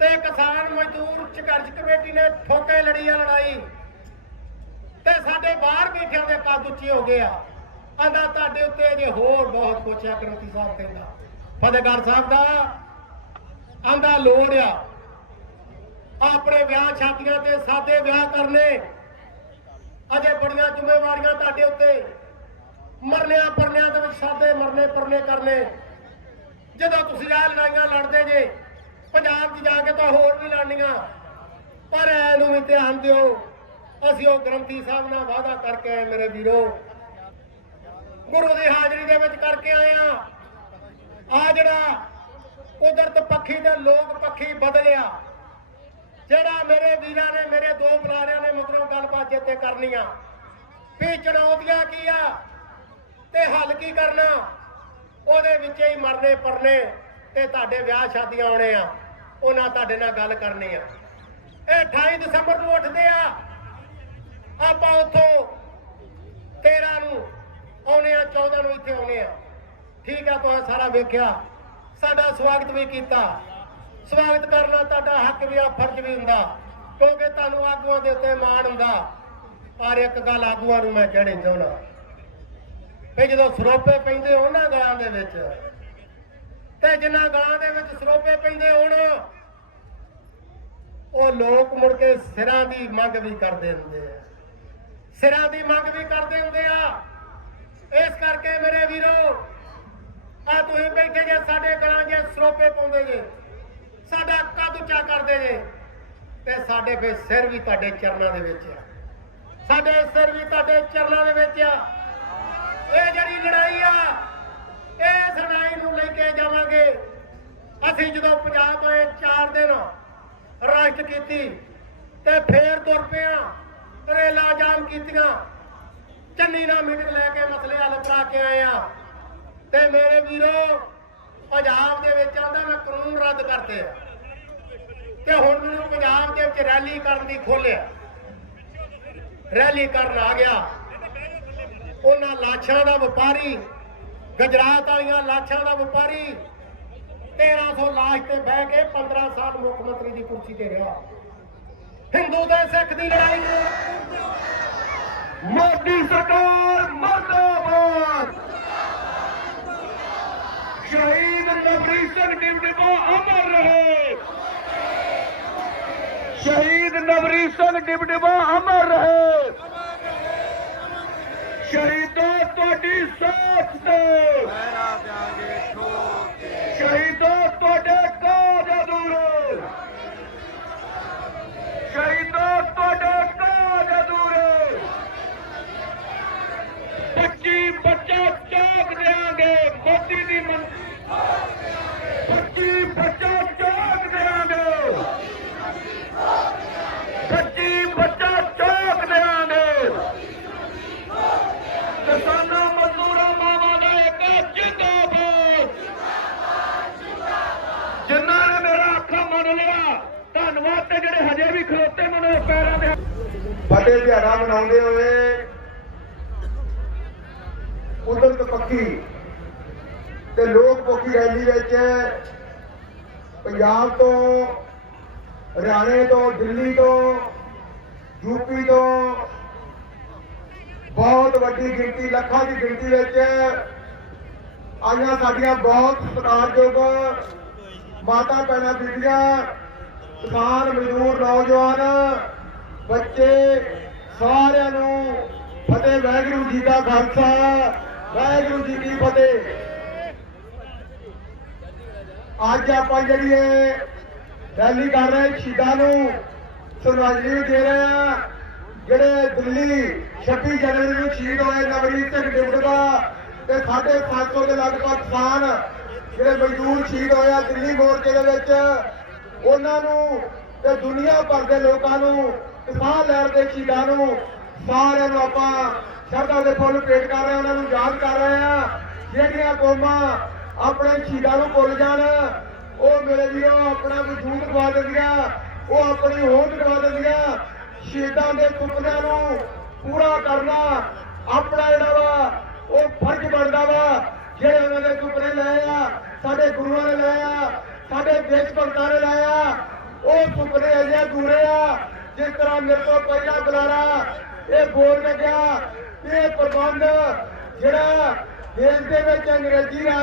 ਤੇ ਕਿਸਾਨ ਮਜ਼ਦੂਰ ਸੰਘਰਸ਼ ਕਮੇਟੀ ਨੇ ਠੋਕੇ ਲੜੀ ਆ ਲੜਾਈ, ਤੇ ਸਾਡੇ ਬਾਹਰ ਬੈਠਿਆਂ ਦੇ ਕੱਦ ਉੱਚੇ ਹੋ ਗਏ ਆ। ਆਂਦਾ ਤੁਹਾਡੇ ਉੱਤੇ ਅਜੇ ਹੋਰ ਬਹੁਤ ਕੁਛ ਆ। ਗ੍ਰੰਥੀ ਸਾਹਿਬ ਕਹਿੰਦਾ ਫਤਿਹਗੜ੍ਹ ਸਾਹਿਬ ਦਾ ਆਂਦਾ ਲੋੜ ਆ ਆਪਣੇ ਵਿਆਹ ਸ਼ਾਦੀਆਂ ਤੇ ਸਾਦੇ ਵਿਆਹ ਕਰਨੇ, ਅਜੇ ਬੜੀਆਂ ਜ਼ਿੰਮੇਵਾਰੀਆਂ ਤੁਹਾਡੇ ਉੱਤੇ, ਮਰਨਿਆਂ ਪਰਨਿਆਂ ਦੇ ਵਿੱਚ ਸਾਦੇ ਮਰਨੇ ਪਰਨੇ ਕਰਨੇ। ਜਦੋਂ ਤੁਸੀਂ ਆਹ ਲੜਾਈਆਂ ਲੜਦੇ ਜੇ ਪੰਜਾਬ 'ਚ ਜਾ ਕੇ ਤਾਂ ਹੋਰ ਵੀ ਲੜਨੀਆਂ, ਪਰ ਇਹਨੂੰ ਵੀ ਧਿਆਨ ਦਿਓ, ਅਸੀਂ ਉਹ ਗ੍ਰੰਥੀ ਸਾਹਿਬ ਨਾਲ ਵਾਅਦਾ ਕਰਕੇ ਆਏ ਮੇਰੇ ਵੀਰੋ, ਗੁਰੂ ਦੀ ਹਾਜ਼ਰੀ ਦੇ ਵਿੱਚ ਕਰਕੇ ਆਏ ਆ ਜਿਹੜਾ ਕੁਦਰਤ ਪੱਖੀ ਤੇ ਲੋਕ ਪੱਖੀ ਬਦਲਿਆ, ਜਿਹੜਾ ਮੇਰੇ ਵੀਰਾਂ ਨੇ, ਮੇਰੇ ਦੋ ਬੁਲਾਰਿਆਂ ਨੇ ਮਗਰੋਂ ਗੱਲਬਾਤ ਜਿੱਤੇ ਕਰਨੀ ਆ ਵੀ ਚੁਣੌਤੀਆਂ ਕੀ ਆ ਤੇ ਹੱਲ ਕੀ ਕਰਨਾ, ਉਹਦੇ ਵਿੱਚ ਹੀ ਮਰਨੇ ਪਰਨੇ ਤੇ ਤੁਹਾਡੇ ਵਿਆਹ ਸ਼ਾਦੀਆਂ ਆਉਣੇ ਆ, ਉਹਨਾਂ ਤੁਹਾਡੇ ਨਾਲ ਗੱਲ ਕਰਨੀ ਆ। ਇਹ 28 ਦਸੰਬਰ ਨੂੰ ਉੱਠਦੇ ਆ, ਆਪਾਂ ਉੱਥੋਂ 13 ਨੂੰ ਆਉਣੇ ਆ, 14 ਨੂੰ ਇੱਥੇ ਆਉਣੇ ਆ। ਠੀਕ ਆ, ਤੁਸੀਂ ਸਾਰਾ ਵੇਖਿਆ, ਸਾਡਾ ਸਵਾਗਤ ਵੀ ਕੀਤਾ। ਸਵਾਗਤ ਕਰਨਾ ਤੁਹਾਡਾ ਹੱਕ ਵੀ ਆ, ਫਰਜ਼ ਵੀ ਹੁੰਦਾ, ਕਿਉਂਕਿ ਤੁਹਾਨੂੰ ਆਗੂਆਂ ਦੇ ਉੱਤੇ ਮਾਣ ਹੁੰਦਾ। ਪਰ ਇੱਕ ਗੱਲ ਆਗੂਆਂ ਨੂੰ ਮੈਂ ਕਹਿਣੀ ਚਾਹੁੰਦਾ ਵੀ ਜਦੋਂ ਸਰੋਪੇ ਪੈਂਦੇ ਉਹਨਾਂ ਗਲਾਂ ਦੇ ਵਿੱਚ, ਤੇ ਜਿਨ੍ਹਾਂ ਗਲਾਂ ਦੇ ਵਿੱਚ ਸਰੋਪੇ ਪੈਂਦੇ ਹੋਣ, ਉਹ ਲੋਕ ਮੁੜ ਕੇ ਸਿਰਾਂ ਦੀ ਮੰਗ ਵੀ ਕਰਦੇ ਹੁੰਦੇ ਆ, ਸਿਰਾਂ ਦੀ ਮੰਗ ਵੀ ਕਰਦੇ ਹੁੰਦੇ ਆ। ਇਸ ਕਰਕੇ ਮੇਰੇ ਵੀਰੋ, ਆ ਤੁਸੀਂ ਬੈਠੇ ਜੇ ਸਾਡੇ ਗਲਾਂ 'ਚ ਸਰੋਪੇ ਪਾਉਂਦੇ ਕਰਦੇ ਜੇ, ਸਾਡਾ ਕੱਦ ਉੱਚਾ ਕਰਦੇ ਜੇ, ਤੇ ਸਾਡੇ ਫਿਰ ਸਿਰ ਵੀ ਤੁਹਾਡੇ ਚਰਨਾਂ ਦੇ ਵਿੱਚ ਆ। ਸਾਡੇ ਸਿਰ ਵੀ ਤੁਹਾਡੇ ਚਰਨਾਂ ਦੇ ਵਿੱਚ ਆ। ਇਹ ਜਿਹੜੀ ਲੜਾਈ ਆ, ਇਸ ਲੜਾਈ ਨੂੰ ਲੈ ਕੇ ਜਾਵਾਂਗੇ। ਅਸੀਂ ਜਦੋਂ ਪੰਜਾਬ ਹੋਏ 4 ਦਿਨ ਰੈਸਟ ਕੀਤੀ ਤੇ ਫੇਰ ਤੁਰ ਪਿਆ, ਰੇਲਾਂ ਜਾਮ ਕੀਤੀਆਂ, ਚੰਨੀ ਨਾਲ ਮੀਟਿੰਗ ਲੈ ਕੇ ਮਸਲੇ ਹੱਲ ਕਰਾ ਕੇ ਆਏ ਆ। ਤੇ ਮੇਰੇ ਵੀਰੋ, ਪੰਜਾਬ ਦੇ ਵਿੱਚ ਆਂਦਾ ਮੈਂ ਕਾਨੂੰਨ ਰੱਦ ਕਰਤੇ ਆ, ਤੇ ਹੁਣ ਮੈਨੂੰ ਪੰਜਾਬ ਦੇ ਵਿੱਚ ਰੈਲੀ ਕਰਨ ਦੀ ਖੋਲਿਆ। ਰੈਲੀ ਕਰਨ ਆ ਗਿਆ। ਉਹਨਾਂ ਲਾਸ਼ਾਂ ਦਾ ਵਪਾਰੀ, ਗੁਜਰਾਤ ਵਾਲੀਆਂ ਲਾਸ਼ਾਂ ਦਾ ਵਪਾਰੀ 1300 ਲਾਸ਼ ਤੇ ਬਹਿ ਕੇ 15 ਸਾਲ ਮੁੱਖ ਮੰਤਰੀ ਦੀ ਕੁਰਸੀ ਤੇ ਰਿਹਾ। ਹਿੰਦੂ ਤੇ ਸਿੱਖ ਦੀ ਲੜਾਈ ਮੋਦੀ ਸਰਕਾਰ ਮਰਦਾਬਾਦ। ਸ਼ਹੀਦ ਨਵਰੀਤ ਸਿੰਘ ਡਿਮਡਿਮਾ ਅਮਰ ਰਹੇ। ਸ਼ਹੀਦ ਨਵਰੀਤ ਸਿੰਘ ਡਿਮਡਿਮਾ ਅਮਰ ਰਹੇ। ਸ਼ਹੀਦੋਂ ਤੁਹਾਡੀ ਸੋਚ ਤੇ ਪਹਿਰਾ ਦਿਆਂਗੇ ਠੋਕ ਕੇ। ਸ਼ਹੀਦੋਂ ਤੁਹਾਡੇ ਕਾਜ ਅਧੂਰੇ। ਸ਼ਹੀਦੋਂ ਤੁਹਾਡੇ ਕਾਜ ਅਧੂਰੇ। 25 ਬੱਚਾ ਚੌਕ ਦਿਆਂਗੇ ਮੋਦੀ ਦੀ 25 ਬੱਚਾ ਚੌਕ ਦਿਆਂਗੇ। 25 ਬੱਚਾ ਚੌਕ ਦਿਆਂਗੇ। ਕਿਸਾਨਾਂ ਮਜ਼ਦੂਰਾਂ ਮਾਵਾਂ ਦਾ ਇੱਕ ਜਿੰਦਾਬਾਦ। ਜਿਨ੍ਹਾਂ ਨੇ ਮੇਰਾ ਆਖਾ ਮੰਨ ਲਿਆ, ਧੰਨਵਾਦ। ਤੇ ਜਿਹੜੇ ਹਜੇ ਵੀ ਖਲੋਤੇ ਮੈਨੂੰ ਪੈਰਾਂ ਦੇ ਵੱਡੇ ਦਿਹਾੜਾ ਮਨਾਉਂਦੇ ਹੋਏ ਕੁਦਰਤ ਪੱਖੀ ਤੇ ਲੋਕ ਪੱਖੀ ਰੈਲੀ ਵਿੱਚ ਪੰਜਾਬ ਤੋਂ, ਹਰਿਆਣੇ ਤੋਂ, ਦਿੱਲੀ ਤੋਂ, ਯੂਪੀ ਤੋਂ ਬਹੁਤ ਵੱਡੀ ਗਿਣਤੀ, ਲੱਖਾਂ ਦੀ ਗਿਣਤੀ ਵਿੱਚ ਆਈਆਂ ਸਾਡੀਆਂ ਬਹੁਤ ਸਤਿਕਾਰਯੋਗ ਮਾਤਾ ਭੈਣਾਂ, ਬੀਬੀਆਂ, ਕਿਸਾਨ, ਮਜ਼ਦੂਰ, ਨੌਜਵਾਨ, ਬੱਚੇ, ਸਾਰਿਆਂ ਨੂੰ ਫਤਿਹ। ਵਾਹਿਗੁਰੂ ਜੀ ਦਾ ਖਾਲਸਾ, ਵਾਹਿਗੁਰੂ ਜੀ ਕੀ ਫਤਿਹ। ਅੱਜ ਆਪਾਂ ਜਿਹੜੀ ਇਹ ਰੈਲੀ ਕਰ ਰਹੇ ਸ਼ਹੀਦਾਂ ਨੂੰ ਸ਼ਰਧਾਂਜਲੀ ਦੇ ਰਹੇ ਆ। ਜਿਹੜੇ ਦਿੱਲੀ 26 ਜਨਵਰੀ ਨੂੰ ਸ਼ਹੀਦ ਹੋਏ ਨਵਰੀਤ ਸਿੰਘ ਡਿਮਡਿਮਾ ਤੇ 550 ਦੇ ਲਗਭਗ ਕਿਸਾਨ ਜਿਹੜੇ ਮਜ਼ਦੂਰ ਸ਼ਹੀਦ ਹੋਏ ਆ ਦਿੱਲੀ ਮੋਰਚੇ ਦੇ ਵਿੱਚ, ਉਹਨਾਂ ਨੂੰ ਤੇ ਦੁਨੀਆ ਭਰ ਦੇ ਲੋਕਾਂ ਨੂੰ, ਕਿਸਾਨ ਲਹਿਰ ਦੇ ਸ਼ਹੀਦਾਂ ਨੂੰ, ਸਾਰਿਆਂ ਨੂੰ ਆਪਾਂ ਸ਼ਰਧਾ ਦੇ ਫੁੱਲ ਭੇਟ ਕਰ ਰਹੇ ਹਾਂ, ਉਹਨਾਂ ਨੂੰ ਯਾਦ ਕਰ ਰਹੇ ਹਾਂ। ਜਿਹੜੀਆਂ ਕੌਮਾਂ ਆਪਣੇ ਸ਼ਹੀਦਾਂ ਨੂੰ ਭੁੱਲ ਜਾਣ, ਉਹ ਮੇਰੇ ਵੀਰੋ ਆਪਣਾ ਵਜੂਦ ਗਵਾ ਦਿੰਦੀਆਂ, ਉਹ ਆਪਣੀ ਹੋਂਦ ਗਵਾ ਦਿੰਦੀਆਂ। ਸ਼ਹੀਦਾਂ ਦੇ ਸੁਪਨਿਆਂ ਨੂੰ ਪੂਰਾ ਕਰਨਾ ਆਪਣਾ ਜਿਹੜਾ ਵਾ ਉਹ ਫਰਜ਼ ਬਣਦਾ ਵਾ। ਜਿਹੜੇ ਉਹਨਾਂ ਦੇ ਸੁਪਨੇ ਲਏ ਆ, ਸਾਡੇ ਗੁਰੂਆਂ ਨੇ ਲਏ ਆ, ਸਾਡੇ ਦੇਸ਼ ਭਗਤਾਂ ਨੇ ਲਏ ਆ, ਉਹ ਸੁਪਨੇ ਅਜੇ ਅਧੂਰੇ ਆ। ਜਿਸ ਤਰ੍ਹਾਂ ਮੇਰੇ ਤੋਂ ਪਹਿਲਾਂ ਬੁਲਾਰਾ ਇਹ ਬੋਲ ਲੱਗਿਆ, ਇਹ ਪ੍ਰਬੰਧ ਜਿਹੜਾ ਦੇਸ਼ ਦੇ ਵਿੱਚ ਅੰਗਰੇਜ਼ੀ ਰਾਜ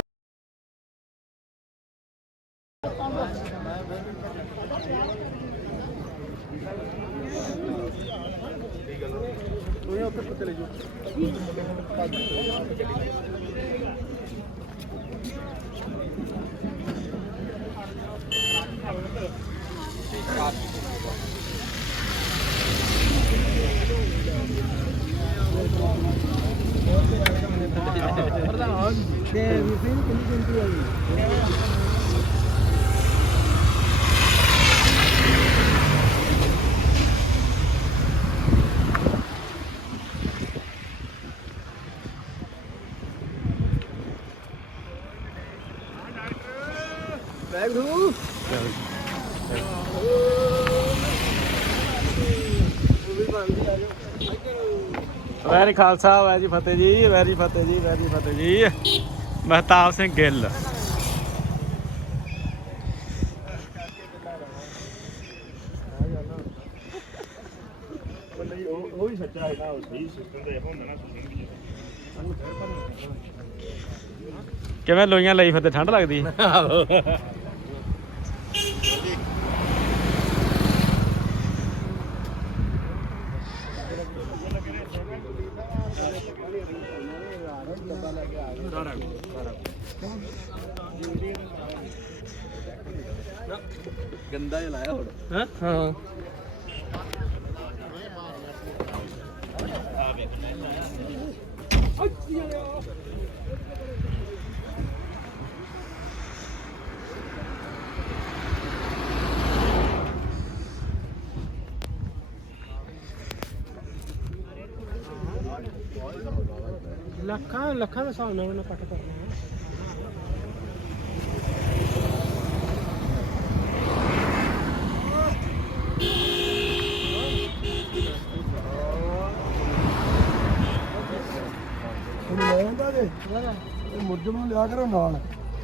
ਵੈਰੀ ਖਾਲਸਾ, ਵੈਰੀ ਫਤਿਹ ਜੀ, ਵੈਰੀ ਫਤਿਹ ਜੀ, ਵੈਰੀ ਫਤਿਹ ਜੀ। ਮਹਿਤਾਬ ਸਿੰਘ ਗਿੱਲ। ਉਹ ਵੀ ਸੱਚਾ ਹੈਗਾ, ਉਹ ਸਹੀ ਸਿਸਟਮ ਤੇ ਹੁੰਦਾ ਨਾ ਸਿਸਟਮ ਵੀ। ਕਿਵੇਂ ਲੋਈਆਂ ਲਈ ਫਿਰ ਤੇ ਠੰਡ ਲੱਗਦੀ? ਗੰਦਾ ਜਿਹਾ ਲਾਇਆ ਹੁਣ ਹਾਂ ਹਾਂ ਲੱਖਾਂ ਦੇ ਹਿਸਾਬ ਨਾਲ ਉਹਨਾਂ ਕੱਟ ਕਰਨਾ ਮੁਰਜਮ ਨੂੰ ਲਿਆ ਕਰੋ ਨਾਲ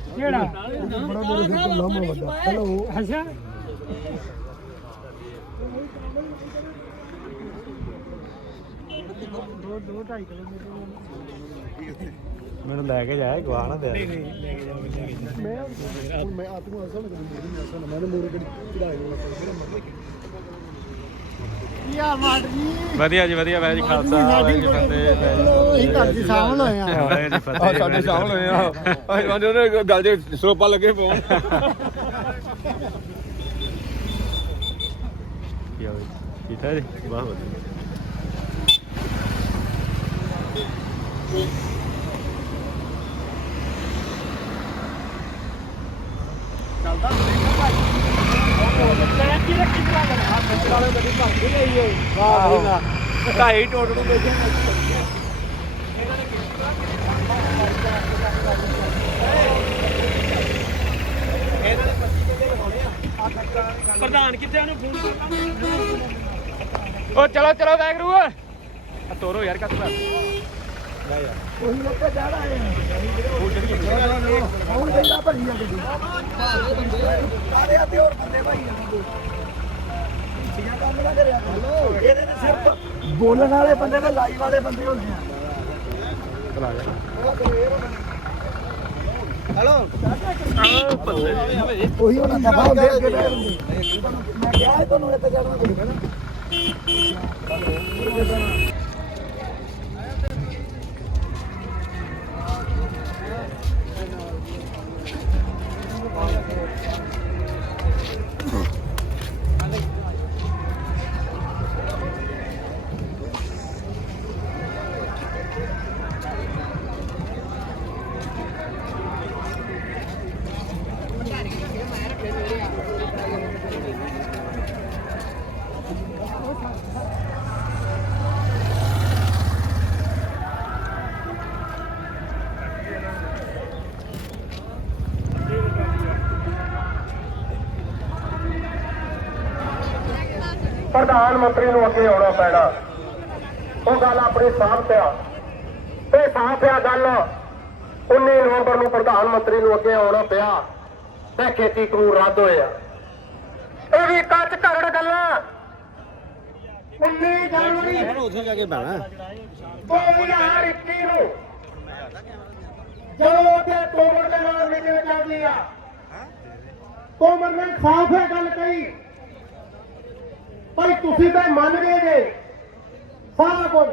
ਕਿਹੜਾ ਬੜਾ ਮੇਰੇ ਸਿਰ ਤੋਂ ਲਾਮਾ ਵੱਡਾ ਚਲੋ ਅੱਛਾ ਦੋ 2.5 ਕਿਲੋਮੀਟਰ ਮੈਨੂੰ ਲੈ ਕੇ ਜਾਏ ਗਵਾ ਨਾ ਦੇ ਮੈਂ ਆਤਮਾ ਅਸਲ ਨਹੀਂ ਮੈਂ ਮੋੜੇ ਕਿਹੜੀ ਚੜਾਈ ਨੂੰ ਮੇਰਾ ਮਰਦੇ ਕੀ ਆ ਮਾਟਰ ਜੀ ਵਧੀਆ ਜੀ ਵਧੀਆ ਵੈਰੀ ਖਾਲਸਾ ਵਾਹਿਗੁਰੂ ਜੀ ਫਤਿਹ ਅਸੀਂ ਘਰ ਦੀ ਸਾਹਮਣ ਹੋਏ ਆ ਵਾਹਿਗੁਰੂ ਜੀ ਫਤਿਹ ਸਾਡੇ ਸ਼ਾਮਲ ਹੋਏ ਆ ਉਹਨੇ ਗੱਲ ਦੇ ਸਰੋਪਾ ਲੱਗੇ ਪਾਉਣ ਕੀ ਹੋਵੇ ਠੀਕ ਹੈ ਜੀ ਬਹੁਤ ਵਧੀਆ ਢਾਈ ਟੋਟ ਨੂੰ ਵੇਚੇ ਪ੍ਰਧਾਨ ਕਿੱਥੇ ਉਹਨੂੰ ਫੋਨ ਕਰਨਾ ਉਹ ਚਲੋ ਚਲੋ ਵੈਗਰੂ ਆ ਤੋਰੋ ਯਾਰ ਕੱਟ ਲੈ ਉਹੀ ਲੋਕ ਜਾ ਰਹੇ ਆ ਹੁਣ ਕਹਿੰਦਾ ਭਰੀ ਆ ਗੱਡੀ ਸਾਰੇ ਆਤੇ ਹੋਰ ਬੰਦੇ ਭਾਈ ਸੀਗਾ ਕੰਮ ਨਾ ਕਰਿਆ ਹਲੋ ਇਹਦੇ ਤੇ ਸਿਰਫ ਬੋਲਣ ਵਾਲੇ ਬੰਦੇ ਤੇ ਲਾਈਵ ਵਾਲੇ ਬੰਦੇ ਹੁੰਦੇ ਆ ਚਲਾ ਜਾ ਉਹੀ ਉਹਨਾਂ ਦਫਾ ਹੁੰਦੇ ਅੱਗੇ ਬੈਠ ਹੁੰਦੇ ਮੈਂ ਕਿਹਾ ਤੁਹਾਨੂੰ ਇੱਥੇ ਜਾਣਾ ਚਾਹੀਦਾ ਨਾ ਪ੍ਰਧਾਨ ਮੰਤਰੀ ਨੂੰ ਅੱਗੇ ਆਉਣਾ ਪੈਣਾ ਉਹ ਗੱਲ ਆਪਣੀ ਸਾਫ਼ ਆ ਤੇ ਸਾਫ਼ ਆ ਗੱਲ 19 ਨਵੰਬਰ ਨੂੰ ਪ੍ਰਧਾਨ ਮੰਤਰੀ ਨੂੰ ਅੱਗੇ ਆਉਣਾ ਪਿਆ ਤੇ ਖੇਤੀ ਕਾਨੂੰਨ ਰੱਦ ਹੋਇਆ ਇਹ ਵੀ ਕੱਚ ਕਰੜ ਗੱਲਾਂ 19 ਜਨਵਰੀ ਉੱਥੇ ਜਾ ਕੇ ਬਹਿਣਾ 2021 ਨੂੰ ਜਦੋਂ ਤੇ ਤੋਮਰ ਦੇ ਨਾਲ ਮੀਟਿੰਗ ਚੱਲਦੀ ਆ ਤੋਮਰ ਨੇ ਸਾਫ਼ ਹੈ ਗੱਲ ਕਹੀ ਭਾਈ ਤੁਸੀਂ ਤਾਂ ਮੰਨ ਗਏ ਜੇ ਸਾਰਾ ਕੁਝ